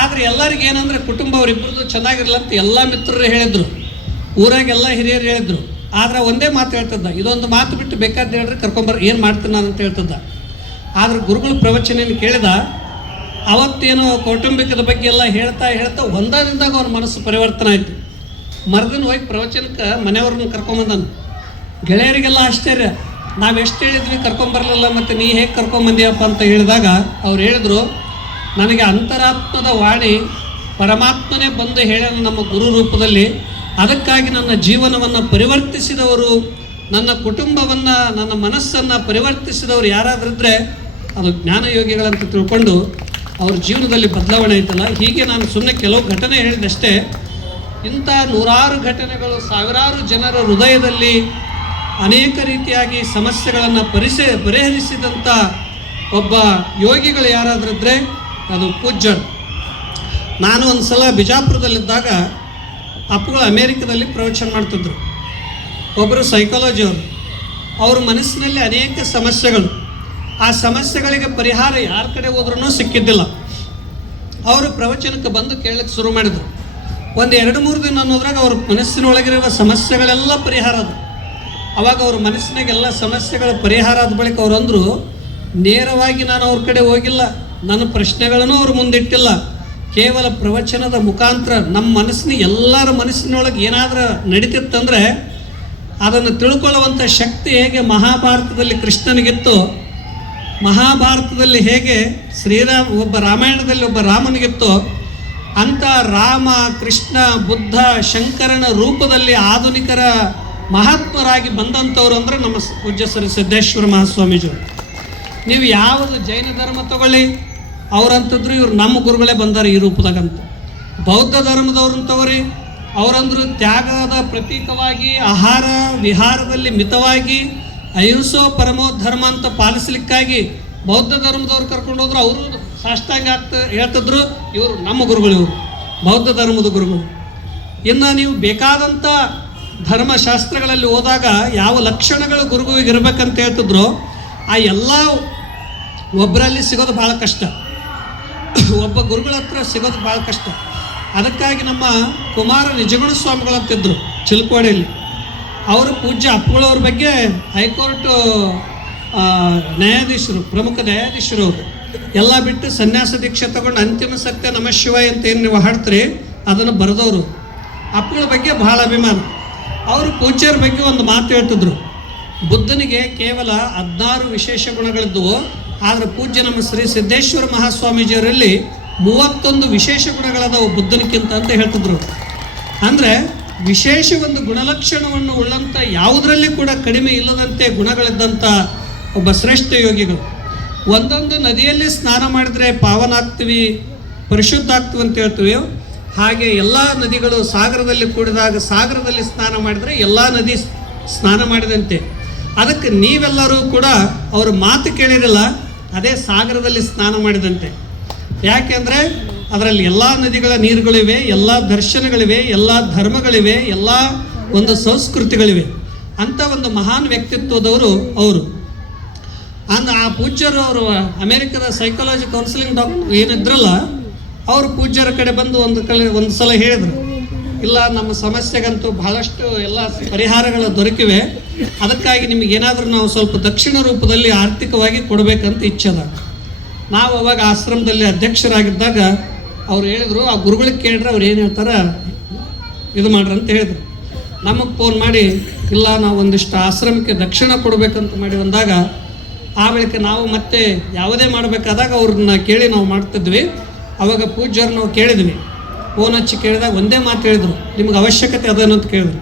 ಆದರೆ ಎಲ್ಲರಿಗೂ ಏನಂದರೆ ಕುಟುಂಬ ಅವರಿಬ್ಬರದು ಚೆನ್ನಾಗಿರಲ್ಲ ಅಂತ ಎಲ್ಲ ಮಿತ್ರರು ಹೇಳಿದರು, ಊರಾಗೆಲ್ಲ ಹಿರಿಯರು ಹೇಳಿದರು. ಆದರೆ ಒಂದೇ ಮಾತು ಹೇಳ್ತಿದ್ದ, ಇದೊಂದು ಮಾತು ಬಿಟ್ಟು ಬೇಕಾದ ಹೇಳ್ರಿ ಕರ್ಕೊಂಬರ್ರಿ, ಏನು ಮಾಡ್ತೀನಿ ನಾನು ಅಂತ ಹೇಳ್ತಿದ್ದ. ಆದರೆ ಗುರುಗಳು ಪ್ರವಚನ ಕೇಳಿದ, ಅವತ್ತೇನು ಕೌಟುಂಬಿಕದ ಬಗ್ಗೆ ಎಲ್ಲ ಹೇಳ್ತಾ ಒಂದಾದಿಂದಾಗ ಅವ್ರ ಮನಸ್ಸು ಪರಿವರ್ತನೆ ಆಯಿತು. ಮರದಿನ ಹೋಗಿ ಪ್ರವಚನಕ್ಕೆ ಮನೆಯವ್ರನ್ನ ಕರ್ಕೊಂಬಂದನು. ಗೆಳೆಯರಿಗೆಲ್ಲ ಆಶ್ಚರ್ಯ, ನಾವು ಎಷ್ಟು ಹೇಳಿದ್ವಿ ಕರ್ಕೊಂಬರಲಿಲ್ಲ, ಮತ್ತು ನೀ ಹೇಗೆ ಕರ್ಕೊಂಬಂದಿಯಪ್ಪ ಅಂತ ಹೇಳಿದಾಗ ಅವ್ರು ಹೇಳಿದ್ರು, ನನಗೆ ಅಂತರಾತ್ಮದ ವಾಣಿ ಪರಮಾತ್ಮನೇ ಬಂದು ಹೇಳ್ಯಾನ ನಮ್ಮ ಗುರು ರೂಪದಲ್ಲಿ. ಅದಕ್ಕಾಗಿ ನನ್ನ ಜೀವನವನ್ನು ಪರಿವರ್ತಿಸಿದವರು, ನನ್ನ ಕುಟುಂಬವನ್ನು, ನನ್ನ ಮನಸ್ಸನ್ನು ಪರಿವರ್ತಿಸಿದವರು ಯಾರಾದ್ರಿದ್ರೆ ಅದು ಜ್ಞಾನಯೋಗಿಗಳಂತ ತಿಳ್ಕೊಂಡು ಅವ್ರ ಜೀವನದಲ್ಲಿ ಬದಲಾವಣೆ ಆಯ್ತಲ್ಲ. ಹೀಗೆ ನಾನು ಸುಮ್ಮನೆ ಕೆಲವು ಘಟನೆ ಹೇಳಿದಷ್ಟೇ. ಇಂಥ ನೂರಾರು ಘಟನೆಗಳು ಸಾವಿರಾರು ಜನರ ಹೃದಯದಲ್ಲಿ ಅನೇಕ ರೀತಿಯಾಗಿ ಸಮಸ್ಯೆಗಳನ್ನು ಪರಿಹರಿಸಿದಂಥ ಒಬ್ಬ ಯೋಗಿಗಳು ಯಾರಾದ್ರಿದ್ರೆ ಅದು ಪೂಜ್ಯರು. ನಾನು ಒಂದು ಸಲ ಬಿಜಾಪುರದಲ್ಲಿದ್ದಾಗ ಅಪ್ಪುಗಳು ಅಮೇರಿಕದಲ್ಲಿ ಪ್ರವಚನ ಮಾಡ್ತಿದ್ರು. ಒಬ್ಬರು ಸೈಕಾಲಜಿಯವರು, ಅವ್ರ ಮನಸ್ಸಿನಲ್ಲಿ ಅನೇಕ ಸಮಸ್ಯೆಗಳು, ಆ ಸಮಸ್ಯೆಗಳಿಗೆ ಪರಿಹಾರ ಯಾರ ಕಡೆ ಹೋದ್ರೂ ಸಿಕ್ಕಿದ್ದಿಲ್ಲ. ಅವರು ಪ್ರವಚನಕ್ಕೆ ಬಂದು ಕೇಳಕ್ಕೆ ಶುರು ಮಾಡಿದರು. ಒಂದು 2-3 ದಿನ ಅನ್ನೋದ್ರಾಗ ಅವ್ರ ಮನಸ್ಸಿನೊಳಗಿರುವ ಸಮಸ್ಯೆಗಳೆಲ್ಲ ಪರಿಹಾರ ಅದು. ಅವಾಗ ಅವ್ರ ಮನಸ್ಸಿನಾಗೆಲ್ಲ ಸಮಸ್ಯೆಗಳ ಪರಿಹಾರ ಆದ ಬಳಿಕ ಅವ್ರು ಅಂದರು, ನೇರವಾಗಿ ನಾನು ಅವ್ರ ಕಡೆ ಹೋಗಿಲ್ಲ, ನನ್ನ ಪ್ರಶ್ನೆಗಳನ್ನು ಅವ್ರ ಮುಂದಿಟ್ಟಿಲ್ಲ, ಕೇವಲ ಪ್ರವಚನದ ಮುಖಾಂತರ ನಮ್ಮ ಮನಸ್ಸಿನ ಎಲ್ಲರ ಮನಸ್ಸಿನೊಳಗೆ ಏನಾದರೂ ನಡೀತಿತ್ತಂದರೆ ಅದನ್ನು ತಿಳ್ಕೊಳ್ಳುವಂಥ ಶಕ್ತಿ ಹೇಗೆ ಮಹಾಭಾರತದಲ್ಲಿ ಕೃಷ್ಣನಿಗಿತ್ತು, ಮಹಾಭಾರತದಲ್ಲಿ ಹೇಗೆ ರಾಮಾಯಣದಲ್ಲಿ ಒಬ್ಬ ರಾಮನಿಗಿತ್ತು, ಅಂಥ ರಾಮ, ಕೃಷ್ಣ, ಬುದ್ಧ, ಶಂಕರನ ರೂಪದಲ್ಲಿ ಆಧುನಿಕರ ಮಹಾತ್ಮರಾಗಿ ಬಂದಂಥವ್ರು ಅಂದರೆ ನಮ್ಮ ಪೂಜ್ಯ ಶ್ರೀ ಸಿದ್ದೇಶ್ವರ ಮಹಾಸ್ವಾಮೀಜಿಯವರು. ನೀವು ಯಾವುದು ಜೈನ ಧರ್ಮ ತಗೊಳ್ಳಿ, ಅವ್ರಂತಂದ್ರು ಇವ್ರು ನಮ್ಮ ಗುರುಗಳೇ ಬಂದಾರೆ ಈ ರೂಪದಾಗಂತ. ಬೌದ್ಧ ಧರ್ಮದವ್ರನ್ನ ತಗೋರಿ, ಅವರಂದ್ರು ತ್ಯಾಗದ ಪ್ರತೀಕವಾಗಿ ಆಹಾರ ವಿಹಾರದಲ್ಲಿ ಮಿತವಾಗಿ ಅಹಿಂಸೋ ಪರಮೋ ಧರ್ಮ ಅಂತ ಪಾಲಿಸಲಿಕ್ಕಾಗಿ ಬೌದ್ಧ ಧರ್ಮದವ್ರು ಕರ್ಕೊಂಡು ಹೋದ್ರು. ಅವರು ಸಾಷ್ಟಾಂಗ ಹೇಳ್ತಿದ್ರು, ಇವರು ನಮ್ಮ ಗುರುಗಳು, ಇವರು ಬೌದ್ಧ ಧರ್ಮದ ಗುರುಗಳು. ಇನ್ನು ನೀವು ಬೇಕಾದಂಥ ಧರ್ಮಶಾಸ್ತ್ರಗಳಲ್ಲಿ ಹೋದಾಗ ಯಾವ ಲಕ್ಷಣಗಳು ಗುರುಗಳಿಗೆ ಇರಬೇಕಂತ ಹೇಳ್ತಿದ್ರು, ಆ ಎಲ್ಲ ಒಬ್ಬರಲ್ಲಿ ಸಿಗೋದು ಭಾಳ ಕಷ್ಟ, ಒಬ್ಬ ಗುರುಗಳ ಹತ್ರ ಸಿಗೋದು ಭಾಳ ಕಷ್ಟ. ಅದಕ್ಕಾಗಿ ನಮ್ಮ ಕುಮಾರ ನಿಜಗುಣ ಸ್ವಾಮಿಗಳಂತಿದ್ರು ಚಿಲ್ಕೋಡಿಯಲ್ಲಿ, ಅವರು ಪೂಜ್ಯ ಅಪ್ಪುಗಳವ್ರ ಬಗ್ಗೆ ಹೈಕೋರ್ಟ್ ನ್ಯಾಯಾಧೀಶರು, ಪ್ರಮುಖ ನ್ಯಾಯಾಧೀಶರು, ಅವರು ಎಲ್ಲ ಬಿಟ್ಟು ಸನ್ಯಾಸ ದೀಕ್ಷೆ ತಗೊಂಡು ಅಂತಿಮ ಸತ್ಯ ನಮಃ ಶಿವಾಯ ಅಂತ ಏನು ನೀವು ಹಾಡ್ತೀರಿ ಅದನ್ನು ಬರೆದವರು. ಅಪ್ಪುಗಳ ಬಗ್ಗೆ ಬಹಳ ಅಭಿಮಾನ. ಅವರು ಪೂಜ್ಯರ ಬಗ್ಗೆ ಒಂದು ಮಾತು ಹೇಳ್ತಿದ್ರು, ಬುದ್ಧನಿಗೆ ಕೇವಲ 16 ವಿಶೇಷ ಗುಣಗಳಿದ್ದವು, ಆದರೆ ಪೂಜ್ಯ ನಮ್ಮ ಶ್ರೀ ಸಿದ್ದೇಶ್ವರ ಮಹಾಸ್ವಾಮೀಜಿಯವರಲ್ಲಿ 31 ವಿಶೇಷ ಗುಣಗಳದಾವು ಬುದ್ಧನಿಗಿಂತ ಅಂತ ಹೇಳ್ತಿದ್ರು. ಅಂದರೆ ವಿಶೇಷ ಒಂದು ಗುಣಲಕ್ಷಣವನ್ನು ಉಳ್ಳಂಥ ಯಾವುದರಲ್ಲಿ ಕೂಡ ಕಡಿಮೆ ಇಲ್ಲದಂತೆ ಗುಣಗಳಿದ್ದಂಥ ಒಬ್ಬ ಶ್ರೇಷ್ಠ ಯೋಗಿಗಳು. ಒಂದೊಂದು ನದಿಯಲ್ಲಿ ಸ್ನಾನ ಮಾಡಿದರೆ ಪಾವನ ಆಗ್ತೀವಿ, ಪರಿಶುದ್ಧ ಆಗ್ತೀವಿ ಅಂತ ಹೇಳ್ತೀವಿ. ಹಾಗೆ ಎಲ್ಲ ನದಿಗಳು ಸಾಗರದಲ್ಲಿ ಕೂಡಿದಾಗ ಸಾಗರದಲ್ಲಿ ಸ್ನಾನ ಮಾಡಿದರೆ ಎಲ್ಲ ನದಿ ಸ್ನಾನ ಮಾಡಿದಂತೆ. ಅದಕ್ಕೆ ನೀವೆಲ್ಲರೂ ಕೂಡ ಅವ್ರ ಮಾತು ಕೇಳಿರಲ್ಲ, ಅದೇ ಸಾಗರದಲ್ಲಿ ಸ್ನಾನ ಮಾಡಿದಂತೆ. ಯಾಕೆಂದರೆ ಅದರಲ್ಲಿ ಎಲ್ಲ ನದಿಗಳ ನೀರುಗಳಿವೆ, ಎಲ್ಲ ದರ್ಶನಗಳಿವೆ, ಎಲ್ಲ ಧರ್ಮಗಳಿವೆ, ಎಲ್ಲ ಒಂದು ಸಂಸ್ಕೃತಿಗಳಿವೆ. ಅಂಥ ಒಂದು ಮಹಾನ್ ವ್ಯಕ್ತಿತ್ವದವರು ಅವರು. ಆ ಪೂಜ್ಯರು ಅವರು ಅಮೇರಿಕದ ಸೈಕಾಲಜಿ ಕೌನ್ಸಿಲಿಂಗ್ ಡಾಕ್ಟರ್ ಏನಿದ್ರಲ್ಲ, ಅವರು ಪೂಜ್ಯರ ಕಡೆ ಬಂದು ಒಂದು ಸಲ ಹೇಳಿದರು, ಇಲ್ಲ ನಮ್ಮ ಸಮಸ್ಯೆಗಂತೂ ಬಹಳಷ್ಟು ಎಲ್ಲ ಪರಿಹಾರಗಳು ದೊರಕಿವೆ, ಅದಕ್ಕಾಗಿ ನಿಮಗೇನಾದರೂ ನಾವು ಸ್ವಲ್ಪ ದಕ್ಷಿಣ ರೂಪದಲ್ಲಿ ಆರ್ಥಿಕವಾಗಿ ಕೊಡಬೇಕಂತ ಇಚ್ಛದ. ನಾವು ಅವಾಗ ಆಶ್ರಮದಲ್ಲಿ ಅಧ್ಯಕ್ಷರಾಗಿದ್ದಾಗ ಅವ್ರು ಹೇಳಿದರು, ಆ ಗುರುಗಳಿಗೆ ಕೇಳಿದ್ರೆ ಅವ್ರು ಏನು ಹೇಳ್ತಾರೆ ಇದು ಮಾಡ್ರಿ ಅಂತ ಹೇಳಿದ್ರು. ನಮಗೆ ಫೋನ್ ಮಾಡಿ, ಇಲ್ಲ ನಾವು ಒಂದಿಷ್ಟು ಆಶ್ರಮಕ್ಕೆ ದಕ್ಷಿಣ ಕೊಡಬೇಕಂತ ಮಾಡಿ ಬಂದಾಗ, ಆ ಬಳಿಕ ನಾವು ಮತ್ತೆ ಯಾವುದೇ ಮಾಡಬೇಕಾದಾಗ ಅವ್ರನ್ನ ಕೇಳಿ ನಾವು ಮಾಡ್ತಿದ್ವಿ. ಅವಾಗ ಪೂಜ್ಯರು ನಾವು ಕೇಳಿದ್ವಿ, ಫೋನ್ ಹಚ್ಚಿ ಕೇಳಿದಾಗ ಒಂದೇ ಮಾತು ಹೇಳಿದ್ರು, ನಿಮ್ಗೆ ಅವಶ್ಯಕತೆ ಅದೇನು ಅಂತ ಕೇಳಿದ್ರು.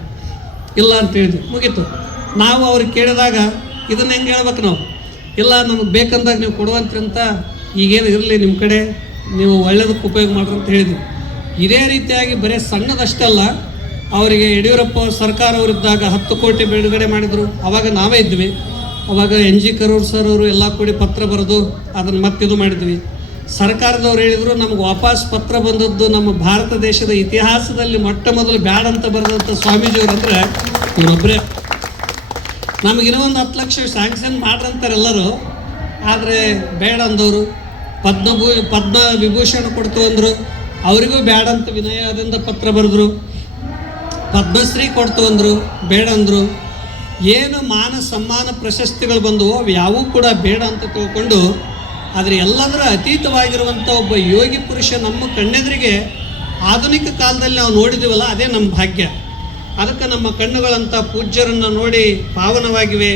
ಇಲ್ಲ ಅಂತ ಹೇಳಿದ್ವಿ, ಮುಗೀತು. ನಾವು ಅವ್ರಿಗೆ ಕೇಳಿದಾಗ ಇದನ್ನು ಹೆಂಗೆ ಹೇಳ್ಬೇಕು ನಾವು, ಇಲ್ಲ ನಮಗೆ ಬೇಕಂದಾಗ ನೀವು ಕೊಡುವಂತ್ರಿ ಅಂತ, ಈಗೇನು ಇರಲಿ ನಿಮ್ಮ ಕಡೆ, ನೀವು ಒಳ್ಳೆಯದಕ್ಕೆ ಉಪಯೋಗ ಮಾಡ್ರಿ ಅಂತ ಹೇಳಿದ್ವಿ. ಇದೇ ರೀತಿಯಾಗಿ ಬರೀ ಸಣ್ಣದಷ್ಟಲ್ಲ, ಅವರಿಗೆ ಯಡಿಯೂರಪ್ಪ ಸರ್ಕಾರ ಅವರಿದ್ದಾಗ 10 ಕೋಟಿ ಬಿಡುಗಡೆ ಮಾಡಿದರು. ಅವಾಗ ನಾವೇ ಇದ್ವಿ. ಅವಾಗ NG ಕರೂರ್ ಸರ್ ಅವರು ಎಲ್ಲ ಕೂಡಿ ಪತ್ರ ಬರೆದು ಅದನ್ನು ಮತ್ತಿದು ಮಾಡಿದ್ವಿ. ಸರ್ಕಾರದವ್ರು ಹೇಳಿದರು, ನಮ್ಗೆ ವಾಪಸ್ ಪತ್ರ ಬಂದದ್ದು ನಮ್ಮ ಭಾರತ ದೇಶದ ಇತಿಹಾಸದಲ್ಲಿ ಮೊಟ್ಟ ಮೊದಲು ಬ್ಯಾಡ ಅಂತ ಬರೆದಂಥ ಸ್ವಾಮೀಜಿಯವರು ಅಂದರೆ ಇವರೊಬ್ಬರೇ. ನಮಗಿನ್ನೂ ಒಂದು 10 ಲಕ್ಷ ಸ್ಯಾಂಕ್ಷನ್ ಮಾಡ್ರಂತಾರೆ ಎಲ್ಲರೂ, ಆದರೆ ಬೇಡ ಅಂದವರು. ಪದ್ಮ ವಿಭೂಷಣ ಕೊಡ್ತು ಅಂದರು, ಅವರಿಗೂ ಬೇಡ ಅಂತ ವಿನಯದಿಂದ ಪತ್ರ ಬರೆದ್ರು. ಪದ್ಮಶ್ರೀ ಕೊಡ್ತು ಅಂದರು, ಬೇಡ ಅಂದರು. ಏನು ಮಾನ ಸಮ್ಮಾನ ಪ್ರಶಸ್ತಿಗಳು ಬಂದವು ಅವು ಯಾವೂ ಕೂಡ ಬೇಡ ಅಂತ ತಿಳ್ಕೊಂಡು, ಆದರೆ ಎಲ್ಲದರ ಅತೀತವಾಗಿರುವಂಥ ಒಬ್ಬ ಯೋಗಿ ಪುರುಷ ನಮ್ಮ ಕಣ್ಣೆದುರಿಗೆ ಆಧುನಿಕ ಕಾಲದಲ್ಲಿ ನಾವು ನೋಡಿದ್ದೀವಲ್ಲ, ಅದೇ ನಮ್ಮ ಭಾಗ್ಯ. ಅದಕ್ಕೆ ನಮ್ಮ ಕಣ್ಣುಗಳಂಥ ಪೂಜ್ಯರನ್ನು ನೋಡಿ ಪಾವನವಾಗಿವೆ,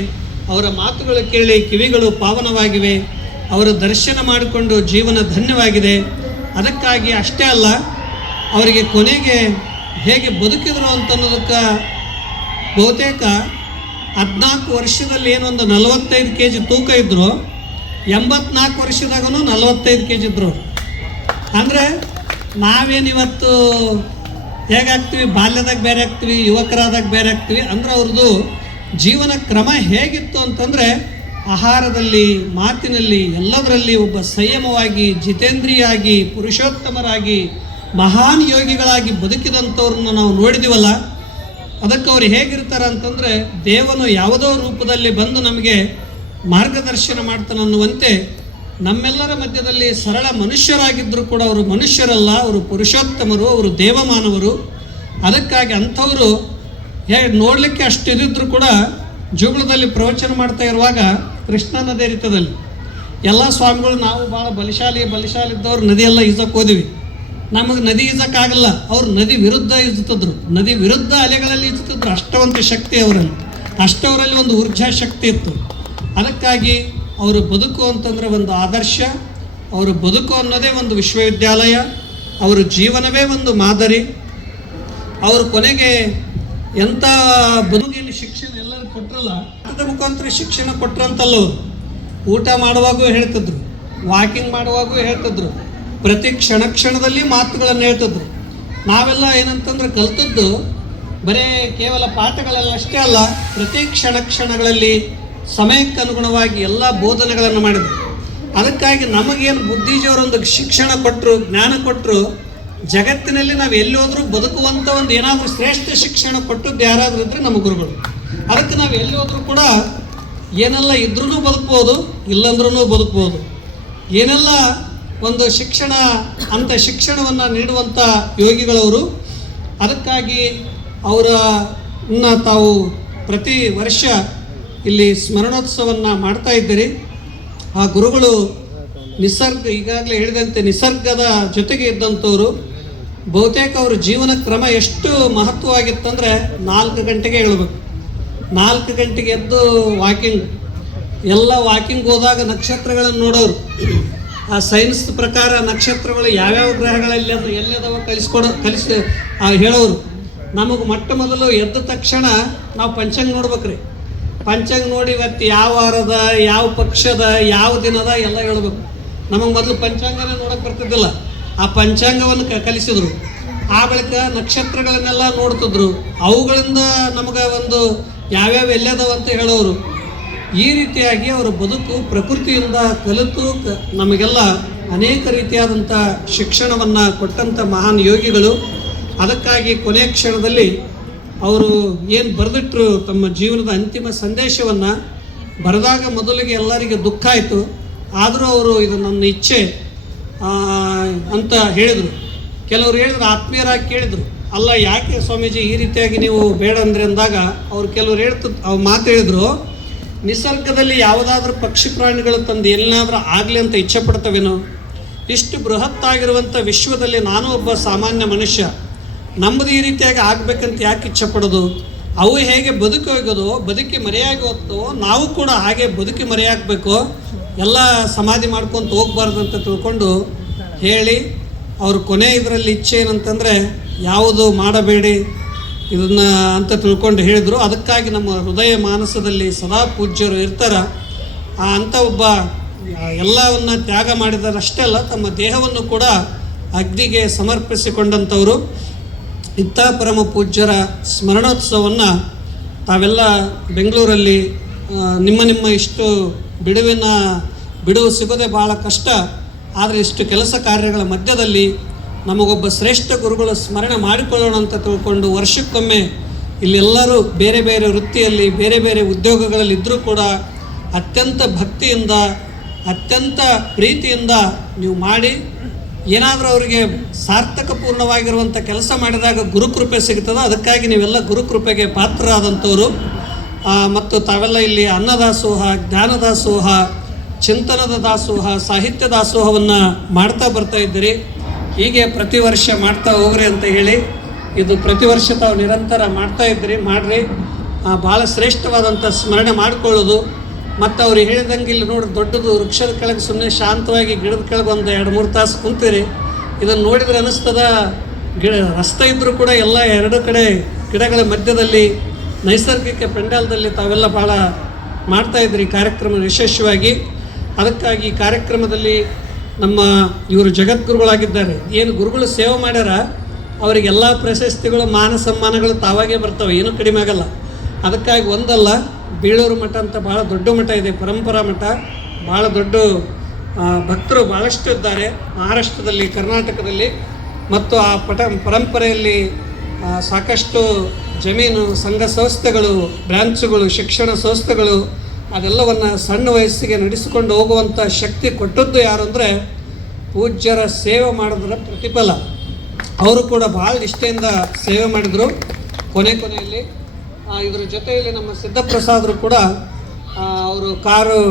ಅವರ ಮಾತುಗಳು ಕೇಳಿ ಕಿವಿಗಳು ಪಾವನವಾಗಿವೆ, ಅವರ ದರ್ಶನ ಮಾಡಿಕೊಂಡು ಜೀವನ ಧನ್ಯವಾಗಿದೆ. ಅದಕ್ಕಾಗಿ ಅಷ್ಟೇ ಅಲ್ಲ, ಅವರಿಗೆ ಕೊನೆಗೆ ಹೇಗೆ ಬದುಕಿದ್ರು ಅಂತನ್ನೋದಕ್ಕೆ ಬಹುತೇಕ 14 ವರ್ಷದಲ್ಲಿ ಏನೊಂದು 45 kg ತೂಕ ಇದ್ದರು, 84 ವರ್ಷದಾಗೂ 45 kg ಇದ್ದರು. ಅಂದರೆ ನಾವೇನಿವತ್ತು ಹೇಗಾಗ್ತೀವಿ, ಬಾಲ್ಯದಾಗ ಬೇರೆ ಆಗ್ತೀವಿ, ಯುವಕರಾದಾಗ ಬೇರೆ ಆಗ್ತೀವಿ. ಅಂದ್ರೆ ಅವ್ರದ್ದು ಜೀವನ ಕ್ರಮ ಹೇಗಿತ್ತು ಅಂತಂದರೆ, ಆಹಾರದಲ್ಲಿ, ಮಾತಿನಲ್ಲಿ, ಎಲ್ಲದರಲ್ಲಿ ಒಬ್ಬ ಸಂಯಮವಾಗಿ, ಜಿತೇಂದ್ರಿಯಾಗಿ, ಪುರುಷೋತ್ತಮರಾಗಿ, ಮಹಾನ್ ಯೋಗಿಗಳಾಗಿ ಬದುಕಿದಂಥವ್ರನ್ನ ನಾವು ನೋಡಿದ್ದೀವಲ್ಲ. ಅದಕ್ಕೆ ಅವ್ರು ಹೇಗಿರ್ತಾರೆ ಅಂತಂದರೆ, ದೇವನು ಯಾವುದೋ ರೂಪದಲ್ಲಿ ಬಂದು ನಮಗೆ ಮಾರ್ಗದರ್ಶನ ಮಾಡ್ತಾನೆ ಅನ್ನುವಂತೆ ನಮ್ಮೆಲ್ಲರ ಮಧ್ಯದಲ್ಲಿ ಸರಳ ಮನುಷ್ಯರಾಗಿದ್ದರೂ ಕೂಡ ಅವರು ಮನುಷ್ಯರಲ್ಲ, ಅವರು ಪುರುಷೋತ್ತಮರು, ಅವರು ದೇವಮಾನವರು. ಅದಕ್ಕಾಗಿ ಅಂಥವರು ನೋಡಲಿಕ್ಕೆ ಅಷ್ಟು ಇದ್ದರೂ ಕೂಡ ಜುಗಳದಲ್ಲಿ ಪ್ರವಚನ ಮಾಡ್ತಾ ಇರುವಾಗ ಕೃಷ್ಣಾ ನದಿ ಹರಿತದಲ್ಲಿ ಎಲ್ಲ ಸ್ವಾಮಿಗಳು ನಾವು ಭಾಳ ಬಲಶಾಲಿ ಇದ್ದವ್ರು ನದಿಯೆಲ್ಲ ಈಜಕ್ಕೆ ಹೋದ್ವಿ. ನಮಗೆ ನದಿ ಈಜಕ್ಕಾಗಲ್ಲ, ಅವ್ರು ನದಿ ವಿರುದ್ಧ ಈಜುತ್ತಿದ್ರು, ನದಿ ವಿರುದ್ಧ ಅಲೆಗಳಲ್ಲಿ ಈಜುತ್ತಿದ್ರು. ಅಷ್ಟವಂತ ಶಕ್ತಿ ಅವರಲ್ಲಿ, ಅಷ್ಟವರಲ್ಲಿ ಒಂದು ಊರ್ಜಾ ಶಕ್ತಿ ಇತ್ತು. ಅದಕ್ಕಾಗಿ ಅವರು ಬದುಕು ಅಂತಂದರೆ ಒಂದು ಆದರ್ಶ, ಅವರು ಬದುಕು ಅನ್ನೋದೇ ಒಂದು ವಿಶ್ವವಿದ್ಯಾಲಯ, ಅವರ ಜೀವನವೇ ಒಂದು ಮಾದರಿ. ಅವರು ಕೊನೆಗೆ ಎಂಥ ಬದುಕಿನ ಶಿಕ್ಷಣ ಎಲ್ಲರೂ ಕೊಟ್ಟರಲ್ಲ, ಅದರ ಮುಖಾಂತರ ಶಿಕ್ಷಣ ಕೊಟ್ಟರಂತಲ್ಲ. ಅವರು ಊಟ ಮಾಡುವಾಗೂ ಹೇಳ್ತಿದ್ರು, ವಾಕಿಂಗ್ ಮಾಡುವಾಗೂ ಹೇಳ್ತಿದ್ರು, ಪ್ರತಿ ಕ್ಷಣದಲ್ಲಿ ಮಾತುಗಳನ್ನು ಹೇಳ್ತಿದ್ರು. ನಾವೆಲ್ಲ ಏನಂತಂದ್ರೆ ಕಲ್ತದ್ದು ಬರೀ ಕೇವಲ ಪಾಠಗಳೆಲ್ಲ ಅಷ್ಟೇ ಅಲ್ಲ, ಪ್ರತಿ ಕ್ಷಣಗಳಲ್ಲಿ ಸಮಯಕ್ಕೆ ಅನುಗುಣವಾಗಿ ಎಲ್ಲ ಬೋಧನೆಗಳನ್ನು ಮಾಡಿದರು. ಅದಕ್ಕಾಗಿ ನಮಗೇನು ಬುದ್ಧಿಜಿಯವರೊಂದು ಶಿಕ್ಷಣ ಕೊಟ್ಟರು, ಜ್ಞಾನ ಕೊಟ್ಟರು, ಜಗತ್ತಿನಲ್ಲಿ ನಾವು ಎಲ್ಲಿ ಹೋದರೂ ಬದುಕುವಂಥ ಒಂದು ಏನಾದರೂ ಶ್ರೇಷ್ಠ ಶಿಕ್ಷಣ ಕೊಟ್ಟದ್ದು ಯಾರಾದರೂ ಇದ್ದರೆ ನಮ್ಮ ಗುರುಗಳು. ಅದಕ್ಕೆ ನಾವು ಎಲ್ಲಿ ಹೋದರೂ ಕೂಡ ಏನೆಲ್ಲ ಇದ್ರೂ ಬದುಕ್ಬೋದು, ಇಲ್ಲಂದ್ರೂ ಬದುಕ್ಬೋದು. ಏನೆಲ್ಲ ಒಂದು ಶಿಕ್ಷಣ ಅಂಥ ಶಿಕ್ಷಣವನ್ನು ನೀಡುವಂಥ ಯೋಗಿಗಳವರು. ಅದಕ್ಕಾಗಿ ಅವರನ್ನು ತಾವು ಪ್ರತಿ ವರ್ಷ ಇಲ್ಲಿ ಸ್ಮರಣೋತ್ಸವವನ್ನು ಮಾಡ್ತಾ ಇದ್ದೀರಿ. ಆ ಗುರುಗಳು ನಿಸರ್ಗ, ಈಗಾಗಲೇ ಹೇಳಿದಂತೆ ನಿಸರ್ಗದ ಜೊತೆಗೆ ಇದ್ದಂಥವರು. ಬಹುತೇಕ ಅವ್ರ ಜೀವನ ಕ್ರಮ ಎಷ್ಟು ಮಹತ್ವವಾಗಿತ್ತಂದರೆ 4 ಗಂಟೆಗೆ ಹೇಳಬೇಕು. 4 ಗಂಟೆಗೆ ಎದ್ದು ವಾಕಿಂಗ್, ಎಲ್ಲ ವಾಕಿಂಗ್ ಹೋದಾಗ ನಕ್ಷತ್ರಗಳನ್ನು ನೋಡೋರು. ಆ ಸೈನ್ಸ್ ಪ್ರಕಾರ ನಕ್ಷತ್ರಗಳು ಯಾವ್ಯಾವ ಗ್ರಹಗಳಲ್ಲಿ ಎಲ್ಲಿದಾವ ಕಲಿಸಿ ಹೇಳೋರು. ನಮಗೆ ಮೊಟ್ಟ ಮೊದಲು ಎದ್ದ ತಕ್ಷಣ ನಾವು ಪಂಚಾಂಗ ನೋಡ್ಬೇಕ್ರಿ. ಪಂಚಾಂಗ ನೋಡಿ ಇವತ್ತು ಯಾವ ವಾರದ, ಯಾವ ಪಕ್ಷದ, ಯಾವ ದಿನದ ಎಲ್ಲ ಹೇಳ್ಬೇಕು. ನಮಗೆ ಮೊದಲು ಪಂಚಾಂಗನೇ ನೋಡೋಕೆ ಬರ್ತಿದ್ದಿಲ್ಲ, ಆ ಪಂಚಾಂಗವನ್ನು ಕಲಿಸಿದ್ರು. ಆ ಬಳಿಕ ನಕ್ಷತ್ರಗಳನ್ನೆಲ್ಲ ನೋಡ್ತಿದ್ರು, ಅವುಗಳಿಂದ ನಮಗೆ ಒಂದು ಯಾವ್ಯಾವ ಎಲ್ಲದವ ಅಂತ ಹೇಳೋರು. ಈ ರೀತಿಯಾಗಿ ಅವರ ಬದುಕು ಪ್ರಕೃತಿಯಿಂದ ಕಲಿತು ನಮಗೆಲ್ಲ ಅನೇಕ ರೀತಿಯಾದಂಥ ಶಿಕ್ಷಣವನ್ನು ಕೊಟ್ಟಂಥ ಮಹಾನ್ ಯೋಗಿಗಳು. ಅದಕ್ಕಾಗಿ ಕೊನೆಯ ಕ್ಷಣದಲ್ಲಿ ಅವರು ಏನು ಬರೆದಿಟ್ಟರು ತಮ್ಮ ಜೀವನದ ಅಂತಿಮ ಸಂದೇಶವನ್ನು ಬರೆದಾಗ ಮೊದಲಿಗೆ ಎಲ್ಲರಿಗೆ ದುಃಖ ಆಯಿತು. ಆದರೂ ಅವರು ಇದು ನನ್ನ ಇಚ್ಛೆ ಅಂತ ಹೇಳಿದರು. ಕೆಲವರು ಹೇಳಿದ್ರು, ಆತ್ಮೀಯರಾಗಿ ಕೇಳಿದರು, ಅಲ್ಲ ಯಾಕೆ ಸ್ವಾಮೀಜಿ ಈ ರೀತಿಯಾಗಿ ನೀವು ಬೇಡ ಅಂದರೆ ಅಂದಾಗ ಅವ್ರು ಕೆಲವರು ಅವ್ರು ಮಾತು ಹೇಳಿದ್ರು, ನಿಸರ್ಗದಲ್ಲಿ ಯಾವುದಾದ್ರೂ ಪಕ್ಷಿ ಪ್ರಾಣಿಗಳು ತಂದು ಎಲ್ಲಾದರೂ ಆಗಲಿ ಅಂತ ಇಚ್ಛೆ ಪಡ್ತವೇನೋ? ಇಷ್ಟು ಬೃಹತ್ತಾಗಿರುವಂಥ ವಿಶ್ವದಲ್ಲಿ ನಾನು ಒಬ್ಬ ಸಾಮಾನ್ಯ ಮನುಷ್ಯ, ನಮ್ಮದು ಈ ರೀತಿಯಾಗಿ ಆಗಬೇಕಂತ ಯಾಕೆ ಇಚ್ಛೆ ಪಡೋದು? ಅವು ಹೇಗೆ ಬದುಕಿ ಹೋಗೋದು, ಬದುಕಿ ಮರೆಯಾಗಿ ಹೋಗ್ತವೋ ನಾವು ಕೂಡ ಹಾಗೆ ಬದುಕಿ ಮರೆಯಾಗಬೇಕು, ಎಲ್ಲ ಸಮಾಧಿ ಮಾಡ್ಕೊತ ಹೋಗ್ಬಾರ್ದು ಅಂತ ತಿಳ್ಕೊಂಡು ಹೇಳಿ ಅವರು ಕೊನೆ ಇದರಲ್ಲಿ ಇಚ್ಛೆ ಏನಂತಂದರೆ ಯಾವುದು ಮಾಡಬೇಡಿ ಇದನ್ನು ಅಂತ ತಿಳ್ಕೊಂಡು ಹೇಳಿದರು. ಅದಕ್ಕಾಗಿ ನಮ್ಮ ಹೃದಯ ಮಾನಸದಲ್ಲಿ ಸದಾ ಪೂಜ್ಯರು ಇರ್ತಾರೆ. ಅಂಥ ಒಬ್ಬ ಎಲ್ಲವನ್ನು ತ್ಯಾಗ ಮಾಡಿದರಷ್ಟೇ ಅಲ್ಲ, ತಮ್ಮ ದೇಹವನ್ನು ಕೂಡ ಅಗ್ನಿಗೆ ಸಮರ್ಪಿಸಿಕೊಂಡಂಥವರು. ಇತ್ತ ಪರಮ ಪೂಜ್ಯರ ಸ್ಮರಣೋತ್ಸವವನ್ನು ತಾವೆಲ್ಲ ಬೆಂಗಳೂರಲ್ಲಿ ನಿಮ್ಮ ಇಷ್ಟು ಬಿಡುವು ಸಿಗೋದೇ ಭಾಳ ಕಷ್ಟ. ಆದರೆ ಇಷ್ಟು ಕೆಲಸ ಕಾರ್ಯಗಳ ಮಧ್ಯದಲ್ಲಿ ನಮಗೊಬ್ಬ ಶ್ರೇಷ್ಠ ಗುರುಗಳ ಸ್ಮರಣೆ ಮಾಡಿಕೊಳ್ಳೋಣ ಅಂತ ತಿಳ್ಕೊಂಡು ವರ್ಷಕ್ಕೊಮ್ಮೆ ಇಲ್ಲೆಲ್ಲರೂ ಬೇರೆ ಬೇರೆ ವೃತ್ತಿಯಲ್ಲಿ ಬೇರೆ ಬೇರೆ ಉದ್ಯೋಗಗಳಲ್ಲಿ ಇದ್ದರೂ ಕೂಡ ಅತ್ಯಂತ ಭಕ್ತಿಯಿಂದ ಅತ್ಯಂತ ಪ್ರೀತಿಯಿಂದ ನೀವು ಮಾಡಿ ಏನಾದರೂ ಅವರಿಗೆ ಸಾರ್ಥಕಪೂರ್ಣವಾಗಿರುವಂಥ ಕೆಲಸ ಮಾಡಿದಾಗ ಗುರುಕೃಪೆ ಸಿಗ್ತದೆ. ಅದಕ್ಕಾಗಿ ನೀವೆಲ್ಲ ಗುರುಕೃಪೆಗೆ ಪಾತ್ರರಾದಂಥವರು. ಮತ್ತು ತಾವೆಲ್ಲ ಇಲ್ಲಿ ಅನ್ನದಾಸೋಹ, ಜ್ಞಾನದಾಸೋಹ, ಚಿಂತನದ ದಾಸೋಹ, ಸಾಹಿತ್ಯ ದಾಸೋಹವನ್ನು ಮಾಡ್ತಾ ಬರ್ತಾ ಇದ್ದೀರಿ. ಹೀಗೆ ಪ್ರತಿ ವರ್ಷ ಮಾಡ್ತಾ ಹೋಗ್ರಿ ಅಂತ ಹೇಳಿ ಇದು ಪ್ರತಿ ವರ್ಷ ತಾವು ನಿರಂತರ ಮಾಡ್ತಾ ಇದ್ದೀರಿ. ಮಾಡಿರಿ, ಭಾಳ ಶ್ರೇಷ್ಠವಾದಂಥ ಸ್ಮರಣೆ ಮಾಡಿಕೊಳ್ಳೋದು. ಮತ್ತು ಅವ್ರು ಹೇಳಿದಂಗೆ ಇಲ್ಲಿ ನೋಡಿ, ದೊಡ್ಡದು ವೃಕ್ಷದ ಕೆಳಗೆ ಸುಮ್ಮನೆ ಶಾಂತವಾಗಿ ಗಿಡದ ಕೆಳಗೆ ಒಂದು 2-3 ತಾಸು ಕುಂತೀರಿ. ಇದನ್ನು ನೋಡಿದರೆ ಅನ್ನಿಸ್ತದ ರಸ್ತೆ ಇದ್ದರೂ ಕೂಡ ಎಲ್ಲ 2 ಕಡೆ ಗಿಡಗಳ ಮಧ್ಯದಲ್ಲಿ ನೈಸರ್ಗಿಕ ಪೆಂಡಾಲದಲ್ಲಿ ತಾವೆಲ್ಲ ಭಾಳ ಮಾಡ್ತಾಯಿದ್ರಿ ಕಾರ್ಯಕ್ರಮ ವಿಶೇಷವಾಗಿ. ಅದಕ್ಕಾಗಿ ಈ ಕಾರ್ಯಕ್ರಮದಲ್ಲಿ ನಮ್ಮ ಇವರು ಜಗದ್ಗುರುಗಳಾಗಿದ್ದಾರೆ, ಏನು ಗುರುಗಳು ಸೇವೆ ಮಾಡ್ಯಾರ ಅವರಿಗೆಲ್ಲ ಪ್ರಶಸ್ತಿಗಳು ಮಾನ ಸನ್ಮಾನಗಳು ತಾವಾಗೇ ಬರ್ತವೆ, ಏನೂ ಕಡಿಮೆ ಆಗಲ್ಲ. ಅದಕ್ಕಾಗಿ ಒಂದಲ್ಲ, ಬೀಳೂರು ಮಠ ಅಂತ ಭಾಳ ದೊಡ್ಡ ಮಠ ಇದೆ, ಪರಂಪರಾ ಮಠ. ಭಾಳ ದೊಡ್ಡ ಭಕ್ತರು ಭಾಳಷ್ಟು ಇದ್ದಾರೆ ಮಹಾರಾಷ್ಟ್ರದಲ್ಲಿ, ಕರ್ನಾಟಕದಲ್ಲಿ. ಮತ್ತು ಆ ಪರಂಪರೆಯಲ್ಲಿ ಸಾಕಷ್ಟು ಜಮೀನು, ಸಂಘ ಸಂಸ್ಥೆಗಳು, ಬ್ರಾಂಚುಗಳು, ಶಿಕ್ಷಣ ಸಂಸ್ಥೆಗಳು ಅದೆಲ್ಲವನ್ನು ಸಣ್ಣ ವಯಸ್ಸಿಗೆ ನಡೆಸಿಕೊಂಡು ಹೋಗುವಂಥ ಶಕ್ತಿ ಕೊಟ್ಟದ್ದು ಯಾರು ಅಂದರೆ ಪೂಜ್ಯರ ಸೇವೆ ಮಾಡೋದರ ಪ್ರತಿಫಲ. ಅವರು ಕೂಡ ಭಾಳ ನಿಷ್ಠೆಯಿಂದ ಸೇವೆ ಮಾಡಿದರು. ಕೊನೆಯಲ್ಲಿ ಇದರ ಜೊತೆಯಲ್ಲಿ ನಮ್ಮ ಸಿದ್ದಪ್ರಸಾದರು ಕೂಡ ಅವರು ಕಾರು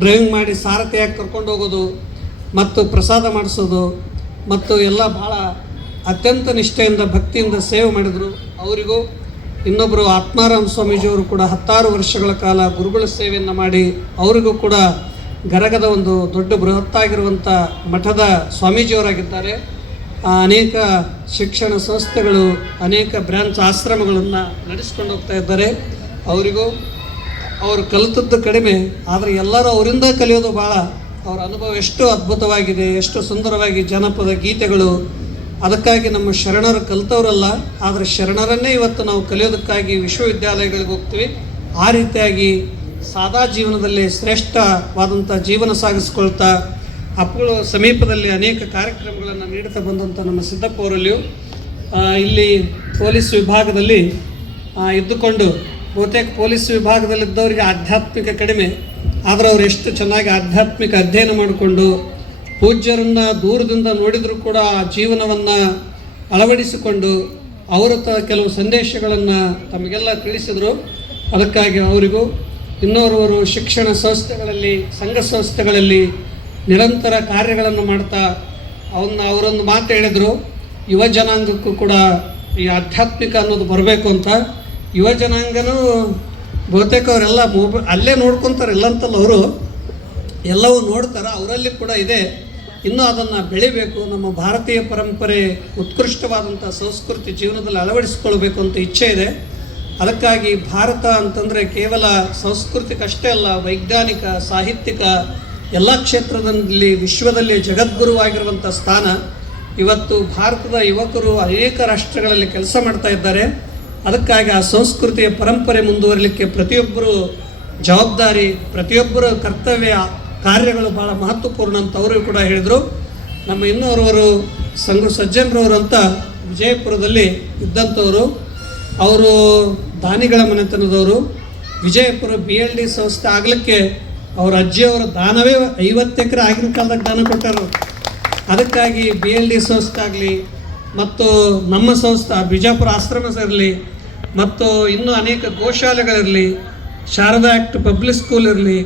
ಡ್ರೈವಿಂಗ್ ಮಾಡಿ ಸಾರಥಿಯಾಗಿ ಕರ್ಕೊಂಡು ಹೋಗೋದು ಮತ್ತು ಪ್ರಸಾದ ಮಾಡಿಸೋದು ಮತ್ತು ಎಲ್ಲ ಭಾಳ ಅತ್ಯಂತ ನಿಷ್ಠೆಯಿಂದ ಭಕ್ತಿಯಿಂದ ಸೇವೆ ಮಾಡಿದರು. ಅವರಿಗೂ ಇನ್ನೊಬ್ಬರು ಆತ್ಮಾರಾಮ್ ಸ್ವಾಮೀಜಿಯವರು ಕೂಡ 10 ವರ್ಷಗಳ ಕಾಲ ಗುರುಗಳ ಸೇವೆಯನ್ನು ಮಾಡಿ ಅವರಿಗೂ ಕೂಡ ಗರಗದ ಒಂದು ದೊಡ್ಡ ಬೃಹತ್ತಾಗಿರುವಂಥ ಮಠದ ಸ್ವಾಮೀಜಿಯವರಾಗಿದ್ದಾರೆ. ಅನೇಕ ಶಿಕ್ಷಣ ಸಂಸ್ಥೆಗಳು, ಅನೇಕ ಬ್ರಾಂಚ್ ಆಶ್ರಮಗಳನ್ನು ನಡೆಸ್ಕೊಂಡು ಹೋಗ್ತಾ ಇದ್ದಾರೆ. ಅವರಿಗೂ ಅವರು ಕಲಿತದ್ದು ಕಡಿಮೆ, ಆದರೆ ಎಲ್ಲರೂ ಅವರಿಂದ ಕಲಿಯೋದು ಭಾಳ. ಅವರ ಅನುಭವ ಎಷ್ಟು ಅದ್ಭುತವಾಗಿದೆ, ಎಷ್ಟು ಸುಂದರವಾಗಿ ಜನಪದ ಗೀತೆಗಳು. ಅದಕ್ಕಾಗಿ ನಮ್ಮ ಶರಣರು ಕಲಿತವರಲ್ಲ, ಆದರೆ ಶರಣರನ್ನೇ ಇವತ್ತು ನಾವು ಕಲಿಯೋದಕ್ಕಾಗಿ ವಿಶ್ವವಿದ್ಯಾಲಯಗಳಿಗೆ ಹೋಗ್ತೀವಿ. ಆ ರೀತಿಯಾಗಿ ಸಾದಾ ಜೀವನದಲ್ಲಿ ಶ್ರೇಷ್ಠವಾದಂಥ ಜೀವನ ಸಾಗಿಸ್ಕೊಳ್ತಾ ಅಪ್ಪುಗಳ ಸಮೀಪದಲ್ಲಿ ಅನೇಕ ಕಾರ್ಯಕ್ರಮಗಳನ್ನು ನೀಡುತ್ತಾ ಬಂದಂಥ ನಮ್ಮ ಸಿದ್ದಪ್ಪ ಅವರಲ್ಲಿಯೂ ಇಲ್ಲಿ ಪೊಲೀಸ್ ವಿಭಾಗದಲ್ಲಿ ಇದ್ದುಕೊಂಡು ಬಹುತೇಕ ಪೊಲೀಸ್ ವಿಭಾಗದಲ್ಲಿದ್ದವರಿಗೆ ಆಧ್ಯಾತ್ಮಿಕ ಕಡಿಮೆ, ಆದರೆ ಅವರು ಎಷ್ಟು ಚೆನ್ನಾಗಿ ಆಧ್ಯಾತ್ಮಿಕ ಅಧ್ಯಯನ ಮಾಡಿಕೊಂಡು ಪೂಜ್ಯರನ್ನು ದೂರದಿಂದ ನೋಡಿದರೂ ಕೂಡ ಆ ಜೀವನವನ್ನು ಅಳವಡಿಸಿಕೊಂಡು ಅವರು ಕೆಲವು ಸಂದೇಶಗಳನ್ನು ತಮಗೆಲ್ಲ ತಿಳಿಸಿದರು. ಅದಕ್ಕಾಗಿ ಅವರಿಗೂ ಇನ್ನೋರ್ವರು ಶಿಕ್ಷಣ ಸಂಸ್ಥೆಗಳಲ್ಲಿ, ಸಂಘ ಸಂಸ್ಥೆಗಳಲ್ಲಿ ನಿರಂತರ ಕಾರ್ಯಗಳನ್ನು ಮಾಡ್ತಾ ಅವರೊಂದು ಮಾತು ಹೇಳಿದರು, ಯುವ ಜನಾಂಗಕ್ಕೂ ಕೂಡ ಈ ಆಧ್ಯಾತ್ಮಿಕ ಅನ್ನೋದು ಬರಬೇಕು ಅಂತ. ಯುವ ಜನಾಂಗನೂ ಬಹುತೇಕ ಅವರೆಲ್ಲ ಅಲ್ಲೇ ನೋಡ್ಕೊತಾರೆ, ಇಲ್ಲಂತಲ್ಲ, ಅವರು ಎಲ್ಲವೂ ನೋಡ್ತಾರೆ, ಅವರಲ್ಲಿ ಕೂಡ ಇದೆ. ಇನ್ನೂ ಅದನ್ನು ಬೆಳಿಬೇಕು, ನಮ್ಮ ಭಾರತೀಯ ಪರಂಪರೆ ಉತ್ಕೃಷ್ಟವಾದಂಥ ಸಂಸ್ಕೃತಿ ಜೀವನದಲ್ಲಿ ಅಳವಡಿಸಿಕೊಳ್ಬೇಕು ಅಂತ ಇಚ್ಛೆ ಇದೆ. ಅದಕ್ಕಾಗಿ ಭಾರತ ಅಂತಂದರೆ ಕೇವಲ ಸಾಂಸ್ಕೃತಿಕಷ್ಟೇ ಅಲ್ಲ, ವೈಜ್ಞಾನಿಕ, ಸಾಹಿತ್ಯಿಕ ಎಲ್ಲ ಕ್ಷೇತ್ರದಲ್ಲಿ ವಿಶ್ವದಲ್ಲಿ ಜಗದ್ಗುರುವಾಗಿರುವಂಥ ಸ್ಥಾನ. ಇವತ್ತು ಭಾರತದ ಯುವಕರು ಅನೇಕ ರಾಷ್ಟ್ರಗಳಲ್ಲಿ ಕೆಲಸ ಮಾಡ್ತಾ ಇದ್ದಾರೆ. ಅದಕ್ಕಾಗಿ ಆ ಸಂಸ್ಕೃತಿಯ ಪರಂಪರೆ ಮುಂದುವರಲಿಕ್ಕೆ ಪ್ರತಿಯೊಬ್ಬರು ಜವಾಬ್ದಾರಿ, ಪ್ರತಿಯೊಬ್ಬರ ಕರ್ತವ್ಯ ಕಾರ್ಯಗಳು ಭಾಳ ಮಹತ್ವಪೂರ್ಣ ಅಂತ ಅವರು ಕೂಡ ಹೇಳಿದರು. ನಮ್ಮ ಇನ್ನೋರ್ವರು ಸಂಘ ಸಜ್ಜನರವರು ಅಂತ ವಿಜಯಪುರದಲ್ಲಿ ಇದ್ದಂಥವರು, ಅವರು ದಾನಿಗಳ ಮನೆತನದವರು. ವಿಜಯಪುರ BLD ಸಂಸ್ಥೆ ಆಗಲಿಕ್ಕೆ ಅವ್ರ ಅಜ್ಜಿಯವರ ದಾನವೇ 50 ಎಕರೆ ಆಗಿನ ಕಾಲದಾಗ ದಾನ ಕೊಟ್ಟರು. ಅದಕ್ಕಾಗಿ BLD ಸಂಸ್ಥೆ ಆಗಲಿ ಮತ್ತು ನಮ್ಮ ಸಂಸ್ಥೆ ಬಿಜಾಪುರ ಆಶ್ರಮ ಇರಲಿ ಮತ್ತು ಇನ್ನೂ ಅನೇಕ ಗೋಶಾಲೆಗಳಿರಲಿ, ಶಾರದಾ ಆ್ಯಕ್ಟ್ ಪಬ್ಲಿಕ್ ಸ್ಕೂಲ್ ಇರಲಿ,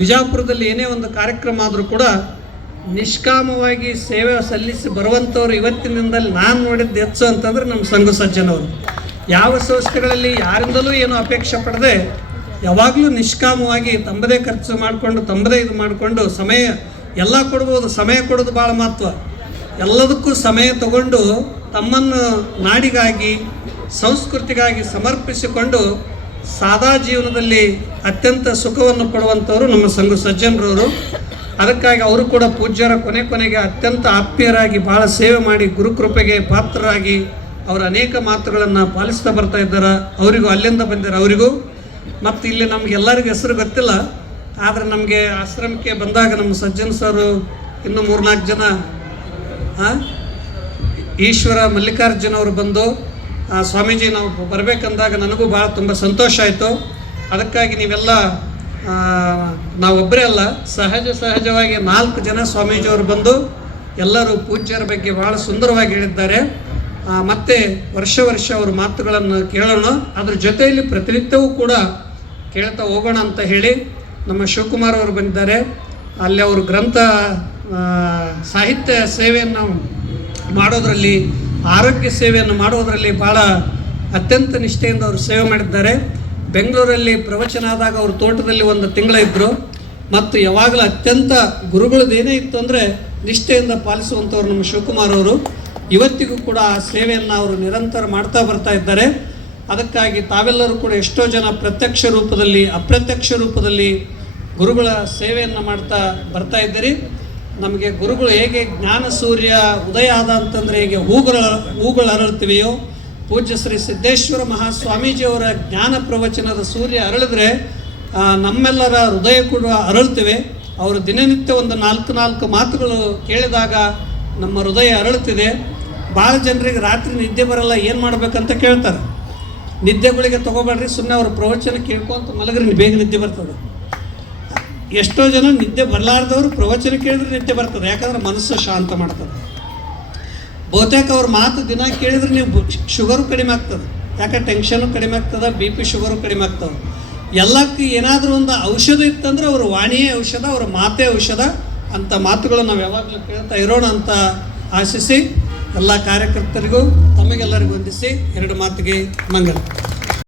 ಬಿಜಾಪುರದಲ್ಲಿ ಏನೇ ಒಂದು ಕಾರ್ಯಕ್ರಮ ಆದರೂ ಕೂಡ ನಿಷ್ಕಾಮವಾಗಿ ಸೇವೆ ಸಲ್ಲಿಸಿ ಬರುವಂಥವ್ರು ಇವತ್ತಿನ ದಿನದಲ್ಲಿ ನಾನು ನೋಡಿದ್ದು ಹೆಚ್ಚು ಅಂತಂದರೆ ನಮ್ಮ ಸಂಘ ಸಜ್ಜನವರು. ಯಾವ ಸಂಸ್ಥೆಗಳಲ್ಲಿ ಯಾರಿಂದಲೂ ಏನು ಅಪೇಕ್ಷೆ ಪಡದೆ ಯಾವಾಗಲೂ ನಿಷ್ಕಾಮವಾಗಿ ತಮ್ಮದೇ ಖರ್ಚು ಮಾಡಿಕೊಂಡು ತಮ್ಮದೇ ಇದು ಮಾಡಿಕೊಂಡು ಸಮಯ ಎಲ್ಲ ಕೊಡ್ಬೋದು. ಸಮಯ ಕೊಡೋದು ಭಾಳ ಮಹತ್ವ. ಎಲ್ಲದಕ್ಕೂ ಸಮಯ ತಗೊಂಡು ತಮ್ಮನ್ನು ನಾಡಿಗಾಗಿ ಸಂಸ್ಕೃತಿಗಾಗಿ ಸಮರ್ಪಿಸಿಕೊಂಡು ಸಾದಾ ಜೀವನದಲ್ಲಿ ಅತ್ಯಂತ ಸುಖವನ್ನು ಪಡುವಂಥವರು ನಮ್ಮ ಸಂಘ ಸಜ್ಜನರವರು. ಅದಕ್ಕಾಗಿ ಅವರು ಕೂಡ ಪೂಜ್ಯರ ಕೊನೆಗೆ ಅತ್ಯಂತ ಆತ್ಮೀಯರಾಗಿ ಭಾಳ ಸೇವೆ ಮಾಡಿ ಗುರುಕೃಪೆಗೆ ಪಾತ್ರರಾಗಿ ಅವರ ಅನೇಕ ಮಾತುಗಳನ್ನು ಪಾಲಿಸ್ತಾ ಬರ್ತಾ ಇದ್ದಾರೆ. ಅವರಿಗೂ ಅಲ್ಲಿಂದ ಬಂದಿದ್ದಾರೆ ಅವರಿಗೂ. ಮತ್ತು ಇಲ್ಲಿ ನಮಗೆಲ್ಲರಿಗೂ ಹೆಸರು ಗೊತ್ತಿಲ್ಲ, ಆದರೆ ನಮಗೆ ಆಶ್ರಮಕ್ಕೆ ಬಂದಾಗ ನಮ್ಮ ಸಜ್ಜನ ಸರು ಇನ್ನೂ 3-4 ಜನ ಈಶ್ವರ ಮಲ್ಲಿಕಾರ್ಜುನ ಅವರು ಬಂದು ಸ್ವಾಮೀಜಿ ನಾವು ಬರಬೇಕಂದಾಗ ನನಗೂ ಭಾಳ ತುಂಬ ಸಂತೋಷ ಆಯಿತು. ಅದಕ್ಕಾಗಿ ನೀವೆಲ್ಲ ನಾವೊಬ್ಬರೇ ಅಲ್ಲ, ಸಹಜವಾಗಿ 4 ಜನ ಸ್ವಾಮೀಜಿಯವರು ಬಂದು ಎಲ್ಲರೂ ಪೂಜ್ಯರ ಬಗ್ಗೆ ಭಾಳ ಸುಂದರವಾಗಿ ಹೇಳಿದ್ದಾರೆ. ಮತ್ತೆ ವರ್ಷ ಅವ್ರ ಮಾತುಗಳನ್ನು ಕೇಳೋಣ, ಅದ್ರ ಜೊತೆಯಲ್ಲಿ ಪ್ರತಿನಿತ್ಯವೂ ಕೂಡ ಕೇಳ್ತಾ ಹೋಗೋಣ ಅಂತ ಹೇಳಿ ನಮ್ಮ ಶಿವಕುಮಾರ್ ಅವರು ಬಂದಿದ್ದಾರೆ. ಅಲ್ಲಿ ಅವರು ಗ್ರಂಥ ಸಾಹಿತ್ಯ ಸೇವೆಯನ್ನು ಮಾಡೋದರಲ್ಲಿ, ಆರೋಗ್ಯ ಸೇವೆಯನ್ನು ಮಾಡೋದರಲ್ಲಿ ಭಾಳ ಅತ್ಯಂತ ನಿಷ್ಠೆಯಿಂದ ಅವರು ಸೇವೆ ಮಾಡಿದ್ದಾರೆ. ಬೆಂಗಳೂರಲ್ಲಿ ಪ್ರವಚನ ಆದಾಗ ಅವರು ತೋಟದಲ್ಲಿ 1 ತಿಂಗಳ ಇದ್ದರು. ಮತ್ತು ಯಾವಾಗಲೂ ಅತ್ಯಂತ ಗುರುಗಳದ್ದು ಏನೇ ಇತ್ತು ಅಂದರೆ ನಿಷ್ಠೆಯಿಂದ ಪಾಲಿಸುವಂಥವ್ರು ನಮ್ಮ ಶಿವಕುಮಾರ್ ಅವರು. ಇವತ್ತಿಗೂ ಕೂಡ ಆ ಸೇವೆಯನ್ನು ಅವರು ನಿರಂತರ ಮಾಡ್ತಾ ಬರ್ತಾ ಇದ್ದಾರೆ. ಅದಕ್ಕಾಗಿ ತಾವೆಲ್ಲರೂ ಕೂಡ ಎಷ್ಟೋ ಜನ ಪ್ರತ್ಯಕ್ಷ ರೂಪದಲ್ಲಿ ಅಪ್ರತ್ಯಕ್ಷ ರೂಪದಲ್ಲಿ ಗುರುಗಳ ಸೇವೆಯನ್ನು ಮಾಡ್ತಾ ಬರ್ತಾ ಇದ್ದೀರಿ. ನಮಗೆ ಗುರುಗಳು ಹೇಗೆ ಜ್ಞಾನ ಸೂರ್ಯ ಉದಯ ಆದ ಅಂತಂದರೆ ಹೇಗೆ ಹೂಗಳು ಅರಳುತ್ತಿವೆಯೋ, ಪೂಜ್ಯ ಶ್ರೀ ಸಿದ್ದೇಶ್ವರ ಮಹಾಸ್ವಾಮೀಜಿಯವರ ಜ್ಞಾನ ಪ್ರವಚನದ ಸೂರ್ಯ ಅರಳಿದ್ರೆ ನಮ್ಮೆಲ್ಲರ ಹೃದಯ ಕೂಡ ಅರಳುತ್ತಿವೆ. ಅವರು ದಿನನಿತ್ಯ ಒಂದು 4 ಮಾತುಗಳು ಕೇಳಿದಾಗ ನಮ್ಮ ಹೃದಯ ಅರಳುತ್ತಿದೆ. ಭಾಳ ಜನರಿಗೆ ರಾತ್ರಿ ನಿದ್ದೆ ಬರಲ್ಲ, ಏನು ಮಾಡ್ಬೇಕಂತ ಕೇಳ್ತಾರೆ. ನಿದ್ದೆಗಳಿಗೆ ತೊಗೋಬೇಡ್ರಿ, ಸುಮ್ಮನೆ ಅವ್ರ ಪ್ರವಚನ ಕೇಳ್ಕೊಂತ ಮಲಗ್ರಿ, ಬೇಗ ನಿದ್ದೆ ಬರ್ತದೆ. ಎಷ್ಟೋ ಜನ ನಿದ್ದೆ ಬರಲಾರ್ದವ್ರು ಪ್ರವಚನ ಕೇಳಿದ್ರೆ ನಿದ್ದೆ ಬರ್ತದೆ, ಯಾಕಂದ್ರೆ ಮನಸ್ಸು ಶಾಂತ ಮಾಡ್ತದೆ. ಬಹುತೇಕ ಅವ್ರ ಮಾತು ದಿನ ಕೇಳಿದ್ರೆ ನೀವು ಶುಗರು ಕಡಿಮೆ ಆಗ್ತದೆ, ಯಾಕೆ ಟೆನ್ಷನು ಕಡಿಮೆ ಆಗ್ತದೆ, BP ಶುಗರು ಕಡಿಮೆ ಆಗ್ತವೆ. ಎಲ್ಲಕ್ಕೆ ಏನಾದರೂ ಒಂದು ಔಷಧ ಇತ್ತಂದ್ರೆ ಅವ್ರ ವಾಣಿಯೇ ಔಷಧ, ಅವರ ಮಾತೇ ಔಷಧ. ಅಂಥ ಮಾತುಗಳು ನಾವು ಯಾವಾಗಲೂ ಕೇಳ್ತಾ ಇರೋಣ ಅಂತ ಆಶಿಸಿ ಎಲ್ಲ ಕಾರ್ಯಕರ್ತರಿಗೂ ತಮಗೆಲ್ಲರಿಗೂ ವಂದಿಸಿ 2 ಮಾತಿಗೆ ಮಂಗಲ.